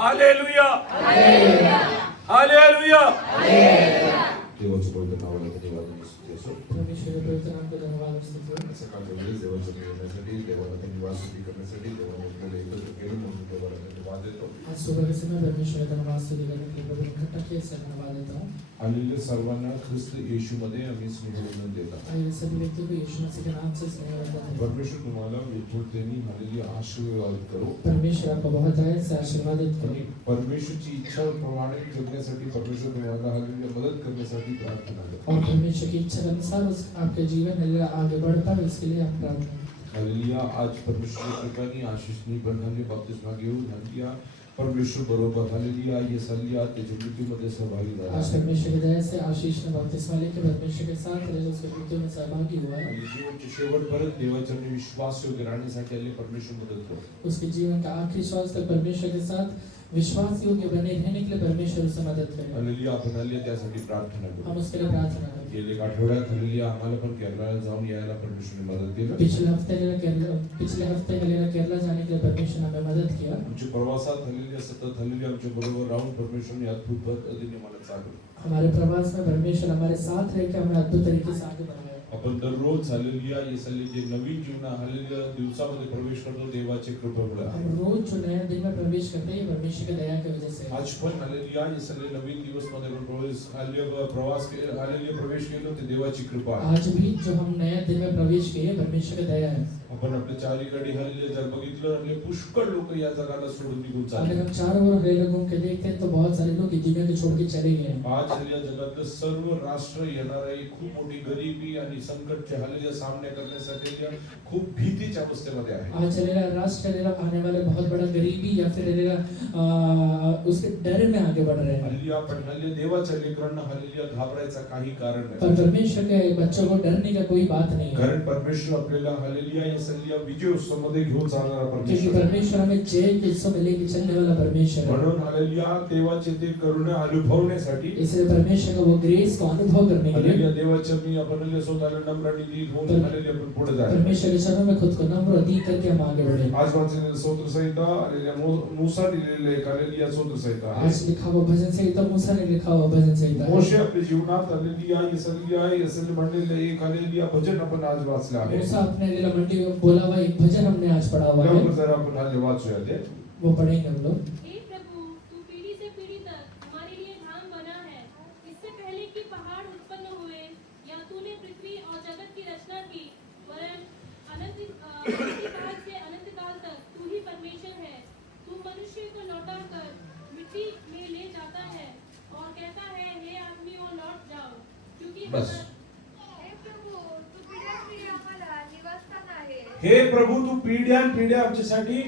Hallelujah hallelujah. देवाच्या पवित्र नावाला धन्यवाद आणि स्तुती असो. परमेश्वराच्या पवित्र नामाला धन्यवाद आणि स्तुती हो. सकाळच्या वेळेस देवाच्या करण्यासाठी, देवाला धन्यवाद स्तुती करण्यासाठी देवाने आपल्याला एकत्र केलं म्हणून देवाला धन्यवाद देतो. आज सुबह के समय परमेश्वर का धन्यवाद स्तुति करने के लिए प्रभु ने इकट्ठा किया, इसका धन्यवाद देता हूँ. आलेल्या सर्वांना ख्रिस्त येशूमध्ये आम्ही स्नेहवंदन देतात. आइए सभी व्यक्तियों को यीशु मसीह के नाम से स्नेह वंदन है. परमेश्वर तुम्हाला विठ्ठलतेनी हालेलुया आशीर्वाद करो. परमेश्वर आपको बहुत आयत से आशीर्वादित आणि करे. परमेश्वरची इच्छा प्रमाणे जगण्यासाठी परमेश्वर तुम्हाला हालेलुया मदत करण्यासाठी प्रार्थना करतो. और परमेश्वर की इच्छा के अनुसार उस आपके जीवन में आगे बढ़ पाए इसके लिए हम प्रार्थना करते हैं. हालेलुया. आज परमेश्वराच्या कृपेने आशिषनी बंधनाने बपतिस्मा घेऊन हालेलुया परमेश्वर बरोबर हालेलुया येसलिया त्याच्या मृत्यूमध्ये सहभागी झाला. आज परमेश्वर की दया से आशीष ने बपतिस्मा लेकर परमेश्वर के साथ रहे, उसके मृत्यु में सहभागी हुआ है. आणि जीवनचे शेवटपर्यंत देवाच्या विश्वास योग्य राहण्यासाठी आले परमेश्वर मदत करो. उसके जीवन का आखिरी श्वास तक परमेश्वर के साथ विश्वास योग्य बने रहने के लिए परमेश्वर उसे मदद करे. हालेलुया. आपण हालेलुया त्यासाठी प्रार्थना करू. हम उसके लिए प्रार्थना करें. गेले एक आठवड्यात हालेलुया आम्हाला पण केरळला जाऊन यायला परमेश्वरने मदत केली. पिछले हफ्ते केरला जाने के लिए परमेश्वर ने हमें मदद किया. आमच्या प्रवासात हालेलुया सतत हालेलुया आमच्या बरोबर राहून परमेश्वरने अद्भुत पद्धतीने मला चालवलं. हमारे प्रवास में परमेश्वर हमारे साथ रह के हमें अद्भुत तरीके से आगे बढ़ाया. आपण दररोज हालेलुया येसलिया जे नवीन जीवन हालेलुया दिवसामध्ये प्रवेश करतो देवाची कृपेमुळे आहे. हम रोज जो नया दिन में प्रवेश करते हैं परमेश्वर की दया की वजह से. आज पण हालेलुया येसलिया नवीन दिवस मध्ये आपण प्रवेश केलो ते देवाची कृपा आहे. आज भी जो हम नया दिन में प्रवेश किए परमेश्वर की दया है. आपण आपल्या चारीकडे हालेलुया जर बघितलं आपले पुष्कळ लोक या जगाला सोडून निघून अगर चालले. हम चारों ओर हरे लोगों के देखते हैं तो बहुत सारे लोग इस दुनिया को छोड़ के चले गए हैं. आज हालेलुया जगातलं सर्व राष्ट्र येणार आहे खूप मोठी गरिबी आणि संकटचे हालेलुया सामना करण्यासाठी खूप भीतीच्या अवस्थेमध्ये आहे. आज चलेगा राष्ट्र चलेगा आने वाले बहुत बड़ा गरीबी या फिर चलेगा उसके डर में आगे बढ़ रहे हैं. हालेलुया. पण हालेलुया देवाच्या लेकरांना हालेलुया घाबरायचं काही कारण पर नाही. परमेश्वर के बच्चों को डरने का कोई बात नहीं है. कारण परमेश्वर आपल्याला हालेलुया येसलिया विजय उत्सवमध्ये घेऊन चालणारा क्योंकि परमेश्वर आहे. परमेश्वर हमें जय के उत्सव में लेके चलने वाला परमेश्वर है. म्हणून हालेलुया देवाचे ते करुणा अनुभवण्यासाठी इसलिए परमेश्वर का वो ग्रेस को अनुभव करने के लिए हालेलुया देवाच्या मी आपण स्वतःला नम्राने दी होऊन हालेलुया आपण पुढे जायचं. परमेश्वर के चरणों में खुद को नम्र दी करके हम आगे बढ़े. आज वाचलेलं स्तोत्र संहिता हालेलुया मूसा दिलेले एक हालेलुया स्तोत्र संहिता आहे. आज लिखा हुआ भजन संहिता मूसा ने लिखा हुआ भजन संहिता है. मोशे आपल्या जीवनात हालेलुया येसलिया म्हणलेलं एक हालेलुया भजन आपण आज वाचलं आहे. मूसा अपने लीला मंडी में बोला हुआ एक भजन हमने आज पढ़ा हुआ है. लवकर जरा आपण हालेलुया वाचूया ते. वो पढ़ेंगे हम लोग. हे प्रभु, तू पीढ़ी से पीढ़ी तक हमारे लिए धाम बना है. इससे पहले कि पहाड़ उत्पन्न हुए या तूने पृथ्वी और जगत की रचना की, वरन अनंतकाल से अनंतकाल तक तू ही परमेश्वर है. तू मनुष्य को लौटा कर मिट्टी में ले जाता है और कहता है, हे आदमियों लौट जाओ, क्योंकि बस. हे प्रभु, तू पिढ्यानपिढी आम्हाला निवासस्थान आहे. हे प्रभू तू पिढ्यान पिढ्या आमच्यासाठी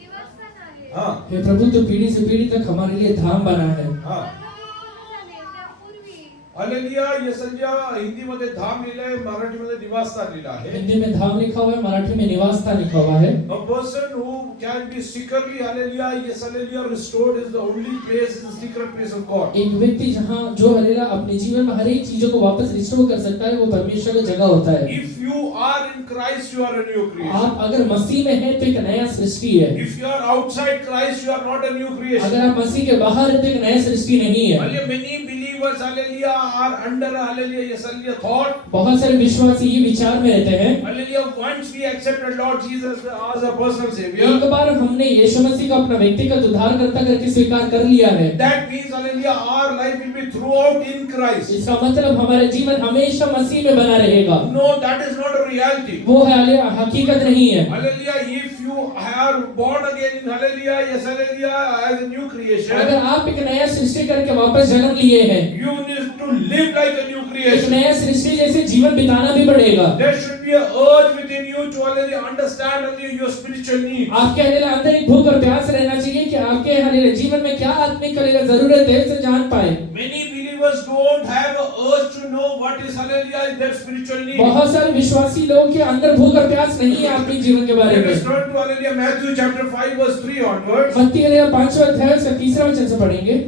निवासस्थान आहे. हा हे प्रभु तो पीढ़ी से पीढ़ी तक हमारे लिए धाम बना है. हा झाले त्यापूर्वी हालेलुया. येसलिया हिंदीमध्ये धाम लिहिलंय, मराठीमध्ये निवासस्थान लिहिलं आहे. हिंदी में धाम लिखा हुआ है, मराठी में निवासस्थान लिखा हुआ है. A person who can be secretly hallelujah yes hallelujah restored is the only place is the secret place of God. एक व्यक्ति जहाँ जो हालेलुया अपने जीवन में हर एक चीजों को वापस रिस्टोर कर सकता है वो परमेश्वर का जगह होता है. If you are in Christ you are a new creation. आप अगर मसीह में हैं तो एक नया सृष्टि है. If you are outside Christ you are not a new creation. अगर आप मसीह के बाहर हैं तो एक नया सृष्टि नहीं है. Hallelujah. Many believers hallelujah are under hallelujah yes hallelujah thought. बहुत सारे विश्वासी ये विचार में रहते हैं. Hallelujah. Once we accepted Lord Jesus as a personal savior. एक बार हमने यीशु मसीह को अपना व्यक्तिगत उद्धारकर्ता करके स्वीकार कर लिया है. That means hallelujah our life will be throughout in Christ. इसका मतलब हमारा जीवन हमेशा मसीह में बना रहेगा. No, that is not a reality. वो हालेलुया हकीकत नहीं है. Hallelujah. If you are born again in hallelujah yes hallelujah as a new creation. अगर आप एक नया सृष्टि करके वापस जन्म लिए हैं, You need to live like a new एक creation. नया सृष्टि जैसे जीवन बिताना भी पड़ेगा. There should be a urge within you to already understand only your spiritual needs. आपके हालेलुया अंदर एक भूख और प्यास रहना चाहिए कि आपके हालेलुया जीवन में क्या आत्मिक हालेलुया जरूरत है उसे जान पाए. Many believers don't have a urge to know what is hallelujah is their spiritual need. बहुत सारे विश्वासी लोग के अंदर भूख और प्यास नहीं है आत्मिक जीवन के बारे Let में. us turn to hallelujah Matthew chapter 5 verse 3 onwards. मत्ती हालेलुया 5वां अध्याय से 3रा वचन से पढ़ेंगे.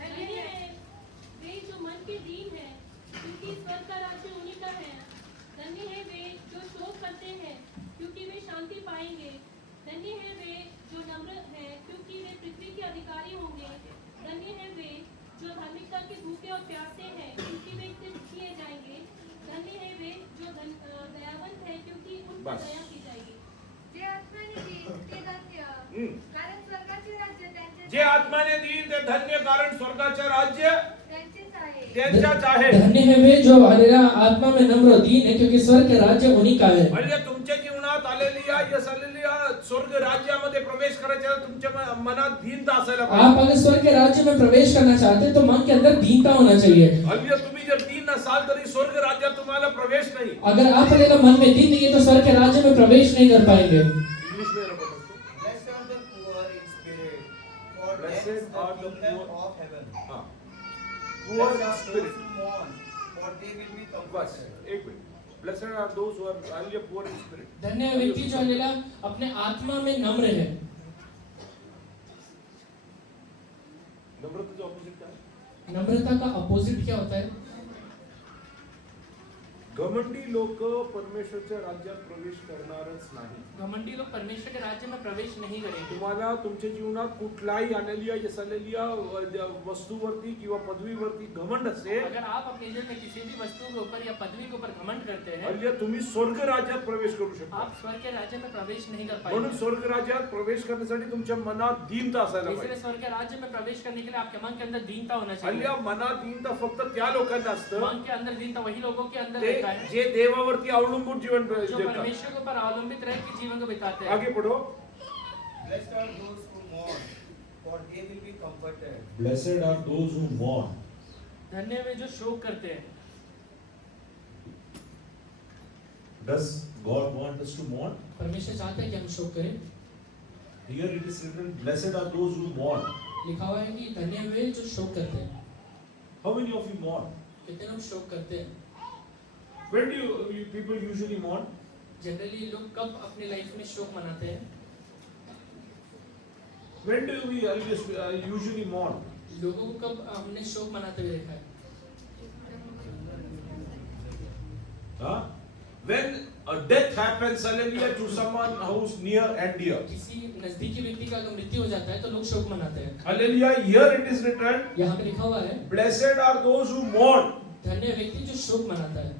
धन्य है वे जो मन के दीन है, क्योंकि स्वर्ग का राज्य उन्हीं का है. धन्य है वे जो शोक करते हैं, क्योंकि वे शांति पाएंगे. धन्य है वे जो नम्र है, धार्मिकता के भूखे और प्यासे हैं क्योंकि वे तृप्त किए जाएंगे। धन्य है वे जो दयावंत है क्योंकि उन पर बस। दया की जाएगी। जे आत्म्याने दिल ते धन्य कारण स्वर्गाचे राज्य त्यांचेच जे आत्माने दिल ते धन्य कारण स्वर्गाचे राज्य त्यांचेच आहे। त्यांच्याच आहे। धन्य है वे जो हालेलुया आत्मा में नम्र और दीन है क्योंकि स्वर्ग के राज्य उन्हीं का है। म्हणजे तुमच्या जीवनात हालेलुया यस हालेलुया स्वर्ग राज्यामध्ये प्रवेश करायचा तुमच्या मनात दीनता असायला आप पाहिजे। अगर स्वर्ग के राज्य में प्रवेश करना चाहते हैं तो मन के अंदर दीनता होना चाहिए। हालेलुया तुम्ही जर दीन नसाल तरी स्वर्ग राज्यात तुम्हाला प्रवेश नाही। अगर आप हालेलुया मन में दीन नहीं है तो स्वर्ग के राज्य में प्रवेश नहीं कर पाएंगे। इंग्लिश में रखो दोस्तों। Blessed are the poor in spirit, for Blessed theirs is the are the kingdom poor- of heaven. हाँ। Poor Blessed in are spirit। those who mourn, for they will be बस comforted. एक minute. Blessed are those who are hallelujah poor in spirit। धन्य है व्यक्ति जो hallelujah अपने आत्मा में नम्र है। नम्रतेचं ऑपोजिट काय आहे? नम्रता का अपोजिट क्या होता है? घमंडी लोक परमेश्वरच्या राज्यात प्रवेश करणारच नाही। घमंडी लोग परमेश्वर के राज्य में प्रवेश नहीं करेंगे। तुम्हाला तुमच्या जीवनात कुठलाही हालेलुया यस हालेलुया वस्तूवरती किंवा पदवीवरती घमंड असेल अगर आप अपने जीवन में किसी भी वस्तु के ऊपर या पदवी के ऊपर घमंड करते हैं, हालेलुया तुम्ही स्वर्ग राज्यात प्रवेश करू शकता। आप स्वर्ग के राज्य में प्रवेश नहीं कर म्हणून पाएंगे। स्वर्ग राज्यात प्रवेश करण्यासाठी तुमच्या मनात दीनता असायला इसलिए पाहिजे। स्वर्ग के राज्य में प्रवेश करने के लिए आपके मन के अंदर दीनता होना चाहिए। हालेलुया मनात दीनता फक्त त्या लोकांना असतं मन के अंदर दीनता वही लोगों के अंदर ते रहता है जे देवावरती अवलंबून जीवन जो जगतात। परमेश्वर के ऊपर अवलंबित रह के जीवन को बिताते हैं। आगे पढ़ो। Blessed are those who mourn, for they will be comforted. Blessed are those who mourn. धन्य वे जो शोक करते हैं। Does God want us to mourn? परमेश्वर चाहता है कि हम शोक करें। Here it is written, blessed are those who mourn. लिखा हुआ है कि धन्य वे जो शोक करते हैं। How many of you mourn? कितने लोग शोक करते हैं? When do you people usually mourn? Generally लोग कब अपनी लाइफ में शोक मनाते हैं? When do we usually mourn? लोगों को कब हमने शोक मनाते हुए देखा है? Huh? When a death happens hallelujah to someone who's near and dear. किसी नजदीकी व्यक्ति का अगर मृत्यु हो जाता है तो लोग शोक मनाते हैं। Hallelujah. Here it is written, यहाँ पे लिखा हुआ है blessed are those who mourn. धन्य व्यक्ति जो शोक मनाता है।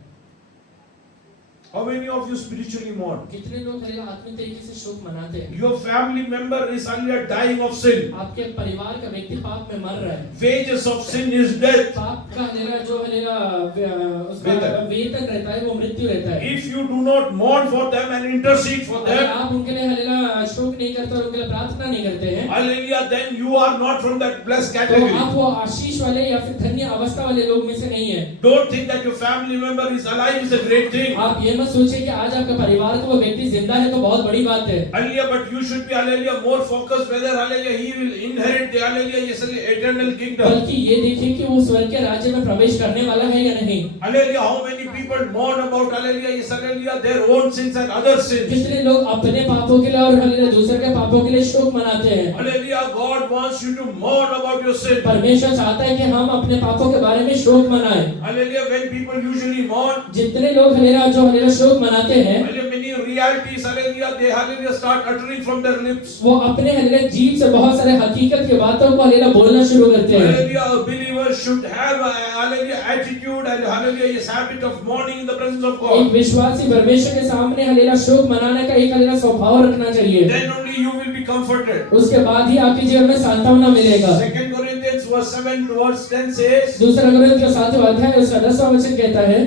How many of you spiritually mourn? कितने लोग हमारे आत्मिक तरीके से शोक मनाते हैं? Your family member is hallelujah dying of sin. आपके परिवार का व्यक्ति पाप में मर रहा है। Wages of sin is death. पाप का हनेरा जो हनेरा उसका वेतन। वेतन रहता है वो मृत्यु रहता है। If you do not mourn for them and intercede for अगर them, आप उनके लिए हनेरा शोक नहीं करते और उनके लिए प्रार्थना नहीं करते हैं hallelujah, then you are not from that blessed तो category. आप वो आशीष वाले या फिर धन्य अवस्था वाले लोग में से नहीं है। Don't think that your family member is alive is a great thing. आप ये मत सोचिए कि आज आपके परिवार को वो व्यक्ति जिंदा है तो बहुत बड़ी बात है। Hallelujah, but you should be hallelujah more focused whether hallelujah he will inherit the hallelujah yes eternal kingdom. बल्कि ये देखिए कि वो स्वर्ग के राज्य में प्रवेश करने वाला है या नहीं। Hallelujah, how many people mourn about hallelujah yes hallelujah their own sins and other sins. कितने लोग अपने पापों के लिए और हल्लेलुया दूसरे के पापों के लिए शोक मनाते हैं। Hallelujah, God wants you to mourn about your sin. परमेश्वर चाहता है कि हम अपने पापों के बारे में शोक मनाएं। Hallelujah, when people usually mourn, जितने लोग हल्लेलुया जो हल्लेलुया शोक मनाते हैं hallelujah, many realities hallelujah they hallelujah start uttering from their lips. वो अपने हल्लेलुया जीभ से बहुत सारे हकीकत की बातों को हल्लेलुया बोलना शुरू करते हैं। Hallelujah, a believer should have a hallelujah attitude and hallelujah yes habit of mourning in the presence of एक God. विश्वासी परमेश्वर के सामने हल्लेलुया शोक मनाने का एक हल्लेलुया स्वभाव रखना चाहिए। Then only you will be comforted. उसके बाद ही आपके जीवन में सांत्वना मिलेगा। 2 Corinthians verse 7 to verse 10 says, दूसरा कोरिन्थियों 7वां अध्याय उसका 10वां वचन कहता है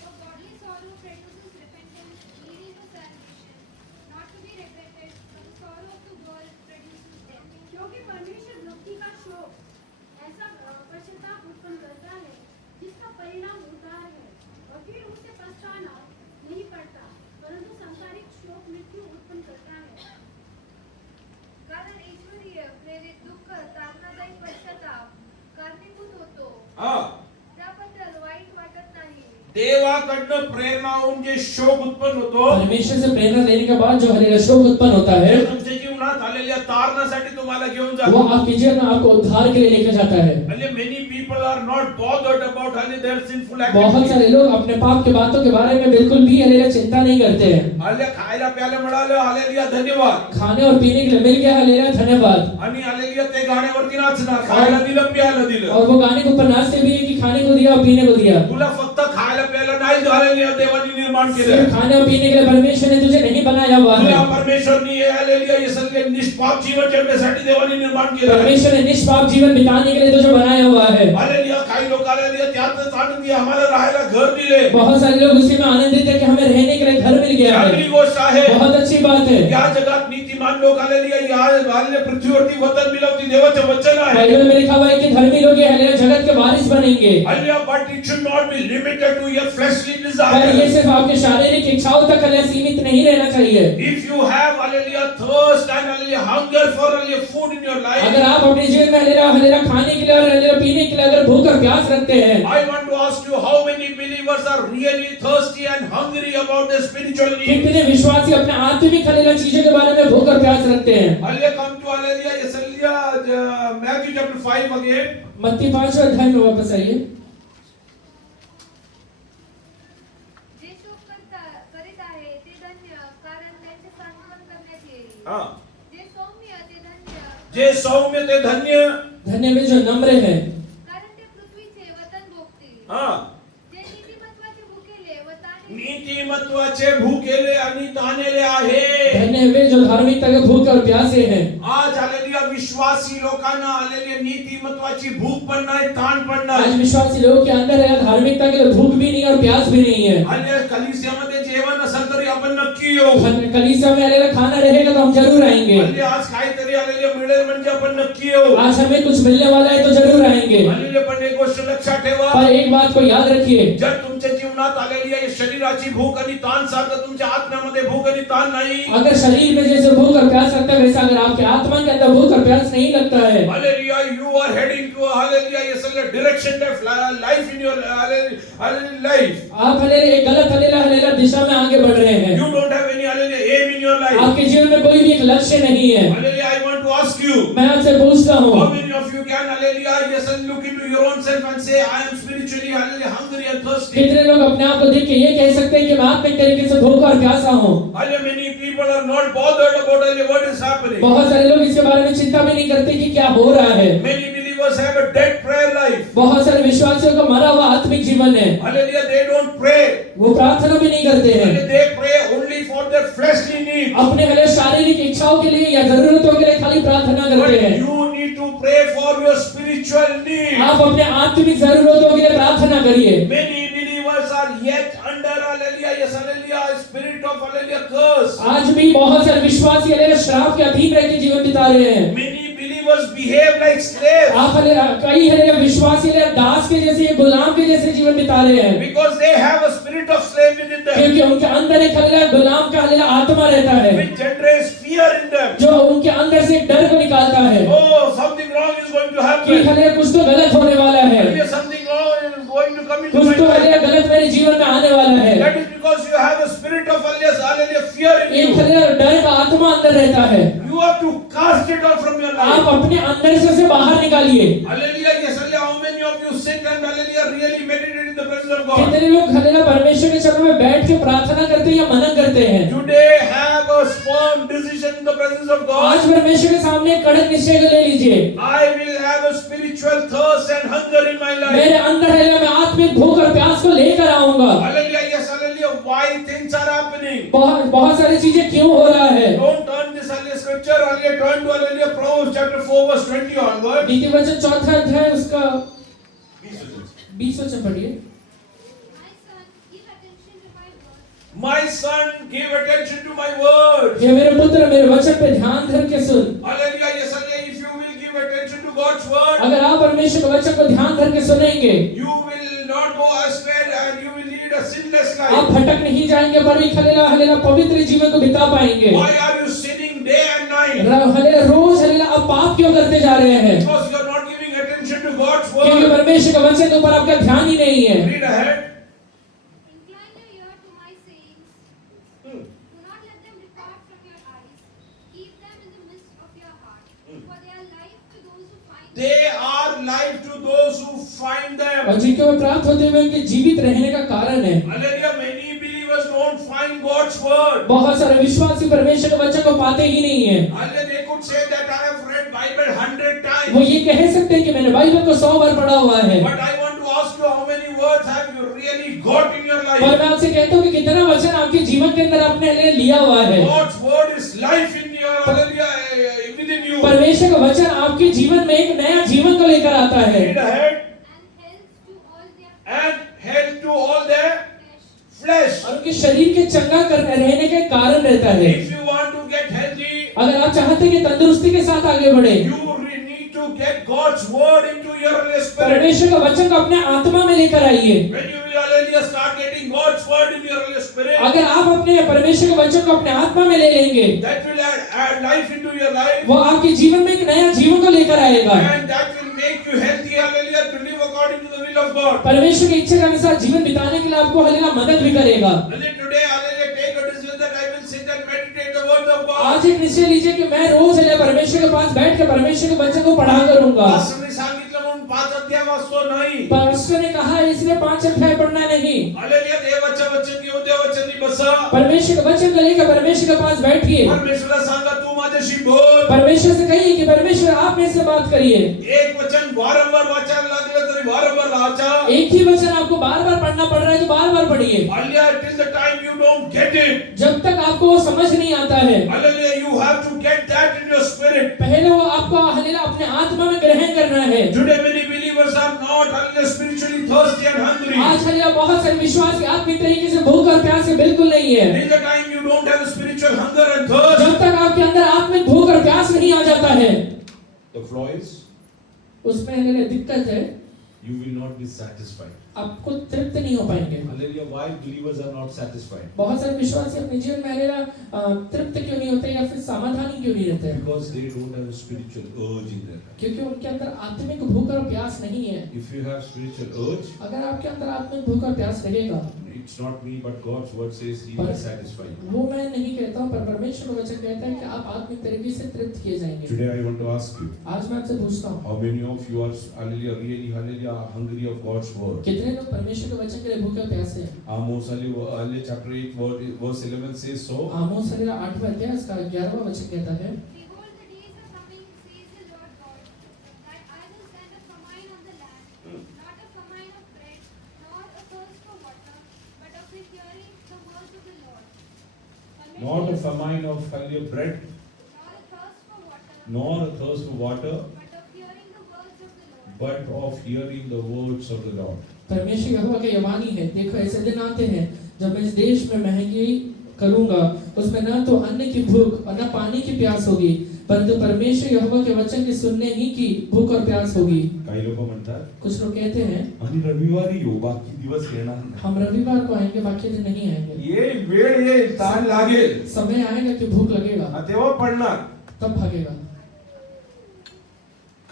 For godly sorrow produces repentance leading to salvation, not to be regretted, but the sorrow of the world produces death. क्योंकि परमेश्वर भक्ति का शोक ऐसा पश्चाताप उत्पन्न करता है जिसका परिणाम उद्धार है और फिर उससे पश्चाताप नहीं पड़ता परंतु सांसारिक शोक मृत्यु उत्पन्न करता है। कारण ईश्वरीय प्रेरित दुःख तारणादायी पश्चाताप कारणीभूत होतो त्याबद्दल वाईट वाटत नाही। देवाकडनं प्रेरणा होऊन जे शोक उत्पन्न होतो परमेश्वर से प्रेरणा लेने के बाद जो हल्लेलुया शोक उत्पन्न होता है ते तुमच्या जीवनात आलेल्या तारण्यासाठी तुम्हाला घेऊन वो जातो. आपके जीवन में आपको उद्धार के लिए लेकर जाता है. म्हणजे many people are not bothered about their sinful बहुत activities. सारे लोग अपने पाप की बातों के बारे में बिल्कुल भी हालेलुया चिंता नहीं करते हैं. हालेलुया खायला प्यायला मिळालं, हालेलुया धन्यवाद. खाने और पीने के लिए मिल गया, हालेलुया धन्यवाद. आणि हालेलुया ते गाण्यावरती नाचणार, खायला दिलं प्यायला दिलं. और वो गाने के ऊपर नाचते भी है कि खाने को दिया और पीने को दिया. तुला फक्त खायला प्यायला नाही हालेलुया देवाने निर्माण सिर्फ केलं. खाने और पीने के लिए परमेश्वर ने तुझे नहीं बनाया हुआ है. तुला परमेश्वरनी हालेलुया इसलिए निष्पाप जीवन जगण्यासाठी देवाने निर्माण केलं. परमेश्वर ने निष्पाप जीवन बिताने के लिए तुझे बनाया हुआ है. हालेलुया काही लोक हालेलुया त्यातच आनंदी आम्हाला राहायला घर दिले. बहुत सारे लोग उसी में आनंदित है कि हमें रहने के लिए घर मिल गया चांगली है. गोष्ट आहे. बहुत अच्छी बात है. या जगात नीतिमान लोक हालेलुया या हालेलुया पृथ्वीवरती वतन मिळवती देवाचे वचन आहे. बाइबल में लिखा हुआ है कि धर्मी लोग ये हालेलुया जगत के वारिस बनेंगे. Hallelujah but it should not be limited to your fleshly पर ये desires. सिर्फ आपके शारीरिक इच्छाओं तक हालेलुया सीमित नहीं रहना चाहिए. If you have hallelujah thirst and hallelujah hunger for hallelujah food in your life, अगर आप अपने जीवन में हालेलुया खाने के लिए और हालेलुया पीने के लिए अगर भूख और प्यास रखते हैं, I want to ask you how many believers are really thirsty and hungry about their spiritual needs. कितने विश्वासी अपने आत्मिक हालेलुया चीजों के बारे में भूख और प्यास रखते हैं. Hallelujah come to hallelujah Matthew chapter 5 again. मत्ती 5वें अध्याय में वापस आइए. जे शोक करीत आहे ते धन्य, कारण त्यांचे सांत्वन करण्यात येईल. हाँ. जे सौम्य ते धन्य, जे सौम्य ते धन्य. धन्य में जो नम्र है, कारण ते पृथ्वीचे वतन भोगतील. हाँ. जे नीतिमत्वाचे भुकेले व ताणे, नीतिमत्वाचे भूकेले आणि ताणेले आहे. धन्य वे जो धार्मिकता के भूख और प्यासे हैं. आज हालेलुया विश्वासी लोकांना हालेलुया नीतिमत्वाची भूक पण नाही, ताण पण आज नाही. विश्वासी लोगों के अंदर है धार्मिकता के लिए भूख भी नहीं और प्यास भी नहीं है. हालेलुया कलिसियामध्ये जेवण असेल तरी आपण नक्की येऊ. कलीसिया में हालेलुया खाना रहेगा तो हम जरूर आएंगे. हालेलुया आज काहीतरी हालेलुया मिळेल म्हणजे आपण नक्की येऊ. आज हमें कुछ मिलने वाला है तो जरूर आएंगे. हालेलुया पण एक गोष्ट लक्षात ठेवा. पर एक बात को याद रखिए, जर तुमच्या जीवनात हालेलुया या शरीराची भूक आणि ताण सारखं तुमच्या आत्म्यामध्ये भूक आणि ताण नाही. अगर शरीर में जैसे भूख और प्यास लगता है वैसा अगर आपके आत्मा के अंदर भूख और प्यास नहीं लगता है, hallelujah you are heading to a hallelujah yes direction of life in your hallelujah life. आप हालेलुया एक गलत हालेलुया दिशा में आगे बढ़ रहे हैं. You don't have any hallelujah aim in your life. आपके जीवन में कोई भी एक लक्ष्य नहीं है. Hallelujah I want to ask you, मैं आपसे पूछता हूँ, how many of you can hallelujah yes look into your own self and say I am spiritually hallelujah hungry and thirsty. कितने लोग अपने आप को देख के ये कह सकते हैं कि मैं आत्मिक तरीके से भूखा और प्यासा हूँ. Hallelujah many people are not bothered about hallelujah what is happening. बहुत सारे लोग इसके बारे में चिंता भी नहीं करते कि क्या हो रहा है. Many believers have a dead prayer life. बहुत सारे विश्वासियों का मरा हुआ आत्मिक जीवन है. Hallelujah they don't pray. वो प्रार्थना भी नहीं करते हैं. Hallelujah they pray only for their fleshly needs. अपने हालेलुया शारीरिक इच्छाओं के लिए या जरूरतों के लिए खाली प्रार्थना But करते हैं. you need to pray for your spiritual needs. आप अपने आत्मिक जरूरतों के लिए प्रार्थना करिए. Many believers are yet under hallelujah yes hallelujah spirit of hallelujah curse. आज भी बहुत सारे विश्वासी हालेलुया श्राप के अधीन रह के जीवन बिता रहे हैं. Many believers behave like slaves आप हालेलुया कई हालेलुया विश्वासी हालेलुया दास के जैसे गुलाम के जैसे जीवन बिता रहे हैं. because they have a spirit of slave within them, क्योंकि उनके अंदर एक हालेलुया गुलाम का हालेलुया आत्मा रहता है which generates fear in them. जो उनके अंदर से एक डर को निकालता है Oh, something wrong is going to कि happen. हालेलुया कुछ तो गलत होने वाला है. Hallelujah, something wrong is going to come into कुछ my तो life. हालेलुया गलत मेरे जीवन में आने वाला है. That is because you have a spirit of hallelujah fear in एक you. हालेलुया डर का आत्मा अंदर रहता है. You have to cast it out from your आप life. अपने अंदर से उसे बाहर निकालिए. Hallelujah, yes, hallelujah. How many of you sit and hallelujah really meditate in the presence of God? कितने लोग हालेलुया परमेश्वर के चरणों में बैठ के प्रार्थना करते हैं या मनन करते हैं. Today have a firm decision in the presence of God. आज परमेश्वर के सामने कड़क निश्चय को ले लीजिए. I will have a spiritual thirst and hunger in my life. मेरे अंदर है मैं आत्मिक भूख और प्यास को लेकर आऊंगा. Hallelujah, yes, hallelujah. Why things are happening? बहुत सारी चीजें क्यों हो रहा है. Don't turn this hallelujah scripture. Hallelujah, turn to hallelujah Proverbs chapter 4 verse 20 onward. नीति वचन 4 अध्याय उसका 20 वचन पढ़िए. My son, give attention to my words. My son, give attention to my words. ये मेरे पुत्र मेरे वचन पे ध्यान धर के सुन. Hallelujah, yes, hallelujah. If you will give attention to God's word, अगर आप परमेश्वर के वचन को ध्यान धर के सुनेंगे, you will not go astray and you will lead a sinless आप life. भटक नहीं जाएंगे पर एक हालेलुया हालेलुया पवित्र जीवन को बिता पाएंगे. Why are you sinning day and night? Hallelujah rose hallelujah आप पाप क्यों करते जा रहे हैं. Because you are not giving attention to God's क्योंकि word. परमेश्वर के वचन के ऊपर आपका ध्यान ही नहीं है. Read ahead. incline your ear to my sayings. Hmm. Do not let them depart from your eyes. Keep them in the midst of your heart. life to those who find them. और जिनको वे प्राप्त होते हुए उनके जीवित रहने का कारण है। Hallelujah. Many believers don't find God's word. बहुत सारे विश्वासी परमेश्वर के वचन को पाते ही नहीं है। Hallelujah. They could say that I have read Bible 100 times. वो ये कह सकते हैं कि मैंने बाइबल को 100 बार पढ़ा हुआ है। But I want to ask you, how many words have you really got in your और life? मैं आपसे कहता हूँ कि कितना वचन आपके जीवन के अंदर आपने लिया हुआ है। God's word is life in your, hallelujah, within you. परमेश्वर का वचन आपके जीवन में एक नया जीवन को लेकर आता है। Read ahead. and health to all their And health to all their flesh. और उनके शरीर के चंगा रहने का कारण रहता है। If you want to get healthy, अगर आप चाहते हैं कि तंदुरुस्ती के साथ आगे बढ़े, you need to get God's word into your spirit. परमेश्वर का वचन को अपने आत्मा में लेकर आइए। When you will, hallelujah, start getting God's word in your spirit, अगर आप अपने परमेश्वर के वचन को अपने आत्मा में ले लेंगे, that will add life into your life. वो आपके जीवन में एक नया जीवन को लेकर आएगा। And that will make you healthy, hallelujah, to live according to the will of God. परमेश्वर की इच्छा के अनुसार जीवन बिताने के लिए आपको हालेलुया मदद भी करेगा। Hallelujah, today, hallelujah, take a decision that I will sit and meditate the word of God. आज एक निश्चय लीजिए कि मैं रोज हालेलुया परमेश्वर के पास बैठ कर परमेश्वर के वचन को पढ़ा करूंगा। पास्टरने सांगितलं म्हणून 5 अध्याय वाचतो नाही. पास्टर ने कहा इसलिए 5 अध्याय पढ़ना नहीं। हालेलुया, देवाचं वचन घेऊन देववचनी बसा. परमेश्वर का वचन को लेकर परमेश्वर के पास बैठिए। परमेश्वराला सांगा, तू माझ्याशी बोल. परमेश्वर से कहिए कि परमेश्वर आप मेरे से बात करिए। एक वचन वारंवार वाचायला लागलं तरी वारंवार वाचा. एक ही वचन आपको बार-बार पढ़ना पड़ रहा है तो बार-बार पढ़िए। Hallelujah, till the time you don't get it. जब तक आपको वो समझ नहीं आता है, Hallelujah, you have to get that in your spirit. पहले वो आपको हालेलुया अपने आत्मा में ग्रहण करना है। Today many believers are not, hallelujah, spiritually thirsty and hungry. आज हालेलुया बहुत सारे विश्वासी आत्मिक तरीके से भूख और प्यास से बिल्कुल नहीं है। Till the time you don't have spiritual hunger and thirst, जब तक आपके अंदर आत्मिक भूख और प्यास नहीं आ जाता है, The flaw is उसमें हालेलुया दिक्कत है, you will not be satisfied. आपको तृप्त नहीं हो पाएंगे। Hallelujah. Why believers are not satisfied? बहुत सारे विश्वासी अपने जीवन में हालेलुया तृप्त क्यों नहीं होते या फिर समाधानी क्यों नहीं रहते? Because they don't have a spiritual urge in their life. क्योंकि उनके अंदर आत्मिक भूख और प्यास नहीं है। If you have spiritual urge, अगर आपके अंदर आत्मिक भूख और प्यास रहेगा, it's not me, but God's word says He will satisfy you. वो मैं नहीं कहता हूँ, पर परमेश्वर का वचन कहता है कि आप आत्मिक तरीके से तृप्त किए जाएंगे। Today I want to ask you, आज मैं आपसे पूछता हूँ, how many of you are, hallelujah, really, hallelujah, hungry of God's word? कितने लोग परमेश्वर के वचन के लिए भूखे और प्यासे हैं? Amos, hallelujah, chapter 8, verse 11 says so. आमोस हालेलुया 8वां अध्याय इसका 11वां वचन कहता है, Behold, the days are coming, says the Lord God, that I will send a famine on the land, not a famine of bread, nor a thirst for water, but of the hearing the words of the Lord. Not a famine of, hallelujah, bread, Nor a thirst for water, nor a thirst for water, but of hearing the words of the Lord. but of hearing the words of the Lord. परमेश्वर यहोवा की यह वाणी है, देखो ऐसे दिन आते हैं जब मैं इस देश में महंगाई करूंगा, उसमें न तो अन्न की भूख और न पानी की प्यास होगी, परंतु परमेश्वर यहोवा के वचन के सुनने ही की भूख और प्यास होगी। काही लोक म्हणतात, कुछ लोग कहते हैं आणि रविवारी येऊ, बाकी दिवस येणार नाही. हम रविवार को आएंगे, बाकी दिन नहीं आएंगे। ये वेळ येईल, ताण लागेल, समय आएगा कि भूख लगेगा, तेव्हा पडणार. तब भागेगा।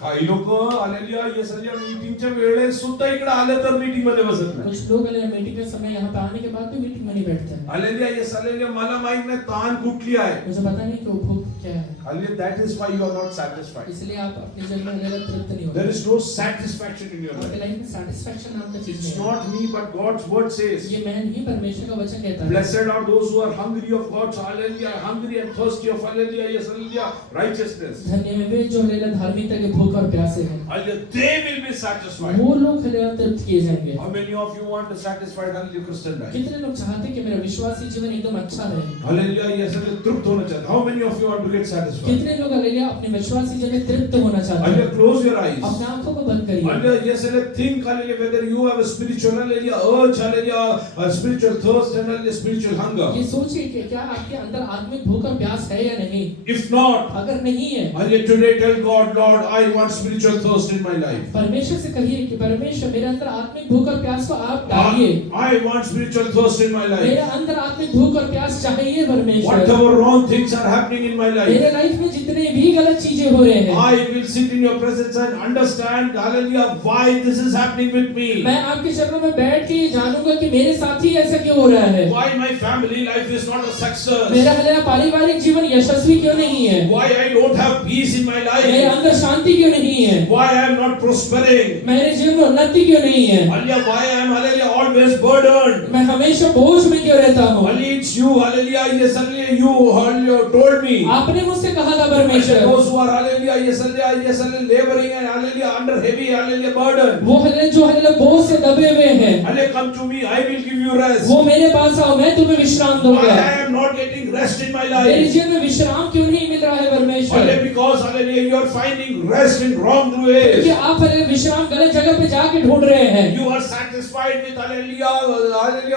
काही लोक आलेल्या येसल्या मीटिंगच्या वेळेस सुद्धा इकडे आले तर मीटिंग मध्ये बसत नाही. कुछ लोग मीटिंग के समय यहाँ पे आने के बाद भी मीटिंग में नहीं बैठते हैं। आलेल्या येसल्या मला माहित नाही ताण कुठली आहे. मुझे पता नहीं कि वो भूख क्या है, आलेल्या that is why you are not satisfied. इसलिए आप अपने जीवन में हालेलुया तृप्त नहीं There होते। is no satisfaction in your आपके life. लाइफ में सैटिस्फैक्शन नाम का चीज It's नहीं है। not me, but God's word says, ये मैं नहीं, परमेश्वर का वचन कहता है। blessed are those who are hungry of God's, hallelujah, hungry and thirsty of, hallelujah, yes, hallelujah, righteousness. धन्य है वे जो हालेलुया धार्मिकता के भूख और प्यासे हैं, Hallelujah, they will be satisfied. वो लोग हालेलुया तृप्त किए जाएंगे। How many of you want a satisfied, hallelujah, Christian life? कितने लोग चाहते हैं कि मेरा विश्वासी जीवन एकदम अच्छा रहे? Hallelujah, yes, hallelujah, तृप्त होना चाहते. How many of you want to get satisfied? कितने लोग हालेलुया अपने विश्वासी जीवन में तृप्त होना चाहते Hallelujah, हैं? close your eyes. अपने आंखों को बंद करिए। Hallelujah, yes, hallelujah, think, hallelujah, whether you have a spiritual, hallelujah, urge, hallelujah, a spiritual thirst and hallelujah, spiritual hunger. ये सोचिए कि क्या आपके अंदर आत्मिक भूख और प्यास है या नहीं? If not, अगर नहीं है, hallelujah, today tell God, Lord, I want spiritual thirst in my life. परमेश्वर से कहिए कि परमेश्वर मेरे अंदर आत्मिक भूख और प्यास को आप डालिए। I want spiritual thirst in my मेरे life. अंदर आत्मिक भूख और प्यास चाहिए परमेश्वर। Whatever wrong things are happening in my life, मेरे लाइफ में जितने भी गलत चीजें हो रहे हैं, I will sit in your presence and understand, hallelujah, why this is happening with me. मैं आपके चरणों में बैठ के ये जानूंगा कि मेरे साथ ही ऐसा क्यों हो रहा है। Why my family life is not a success. मेरा हालेलुया पारिवारिक जीवन यशस्वी क्यों नहीं है? Why I don't have peace in my मेरे life. अंदर शांति क्यों क्यों नहीं है? Why I am not prospering? मेरे जीवन में उन्नति क्यों नहीं है? Hallelujah, why I am, hallelujah, always burdened? मैं हमेशा बोझ में क्यों रहता हूँ? Hallelujah, it's you, hallelujah, yes, hallelujah, you, hallelujah, told me. आपने मुझसे कहा था Hallelujah, परमेश्वर, those who are, hallelujah, yes, hallelujah, laboring and hallelujah, under heavy, hallelujah, burden. वो हल्ले जो हल्ले बोझ से दबे हुए हैं, Hallelujah, come to me, I will give you rest. वो मेरे पास आओ, मैं तुम्हें विश्राम Why दूंगा। I am not getting rest in my मेरे life? जीवन में विश्राम क्यों नहीं मिल रहा है परमेश्वर? Hallelujah, because, hallelujah, you are finding rest in wrong कि ways. आप हल्ले विश्राम गलत जगह पे जाके ढूंढ रहे हैं। You are satisfied with, hallelujah,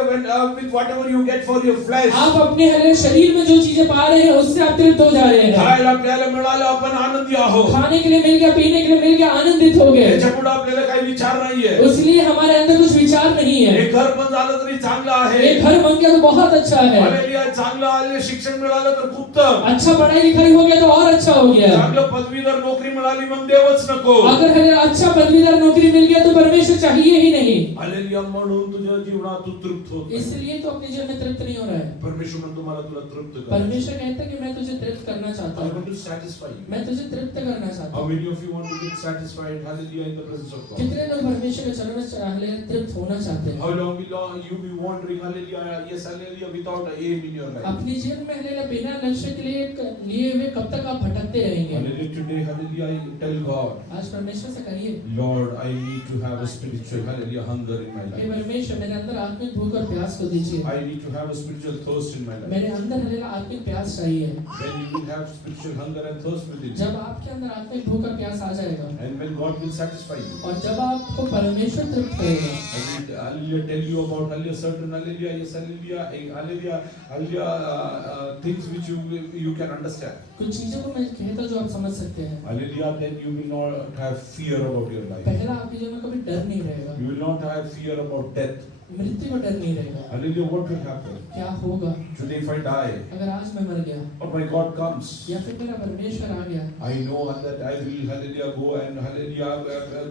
when, with whatever you get for your flesh. आप अपने हल्ले शरीर में जो चीजें पा रहे हैं उससे आप तृप्त हो जा रहे हैं। खायला आपल्याला मिळालं आपण आनंदी आहोत. खाने के लिए मिल गया, पीने के लिए मिल गया, आनंदित हो गए। त्याच्यापुढे आपल्याला काही विचार नाहीये. इसलिए हमारे अंदर कुछ विचार नहीं है। एक घर पण झालं तरी चांगलं आहे. एक घर बन गया तो बहुत अच्छा है, हालेलुया, चांगलं आले शिक्षण मिळालं तर खूप उत्तम. अच्छा पढ़ाई लिखाई हो गया तो और अच्छा हो गया। चांगलं पदवीधर नोकरी मिळाली मग देवच नको. अगर हमें अच्छा पदवीधर नौकरी मिल गया तो परमेश्वर चाहिए ही नहीं। हालेलुया, म्हणून तुझ्या जीवनात तू तृप्त होत नाही. इसलिए तो अपने जीवन में तृप्त नहीं हो रहा है। परमेश्वर म्हणतो मला तुला तृप्त कर. परमेश्वर कहता है कि मैं तुझे तृप्त करना चाहता I हूँ, want to satisfy you. मैं तुझे तृप्त करना चाहता How हूँ। many of you want to get satisfied, hallelujah, in the presence of God? कितने लोग परमेश्वर के चरणों में तृप्त होना चाहते हैं? How long will you be wandering, hallelujah, yes, hallelujah, without an aim in your life? अपने जीवन में हल्ले बिना लक्ष्य के लिए हुए कब तक आप भटकते रहेंगे? Hallelujah, today, hallelujah, I tell God, आज परमेश्वर से कहिए, Lord, I need to have a spiritual, hallelujah, hunger in my hey life. परमेश्वर मेरे अंदर आत्मिक भूख और प्यास को दीजिए। I need to have a spiritual thirst in my life. मेरे अंदर हल्ले आत्मिक प्यास चाहिए। When you will have spiritual hunger and thirst within जब you, आपके अंदर आत्मिक भूख और प्यास आ जाएगा and when God will satisfy you, और जब आपको परमेश्वर तृप्त करेगा, I will, hallelujah, tell you about, hallelujah, certain, hallelujah, yes, hallelujah, hallelujah, hallelujah, things which you can understand. कुछ चीजों को मैं कहता जो आप समझ सकते हैं। Hallelujah, then you will not have fear about your life. पहला आपके जीवन में कभी डर नहीं रहेगा, You will not have fear about death. मृत्यु का डर नहीं रहेगा। Hallelujah, what will happen? क्या होगा Today if I die, अगर आज मैं मर गया or my God comes, या फिर मेरा परमेश्वर आ गया, I know that I will, hallelujah, go and, hallelujah,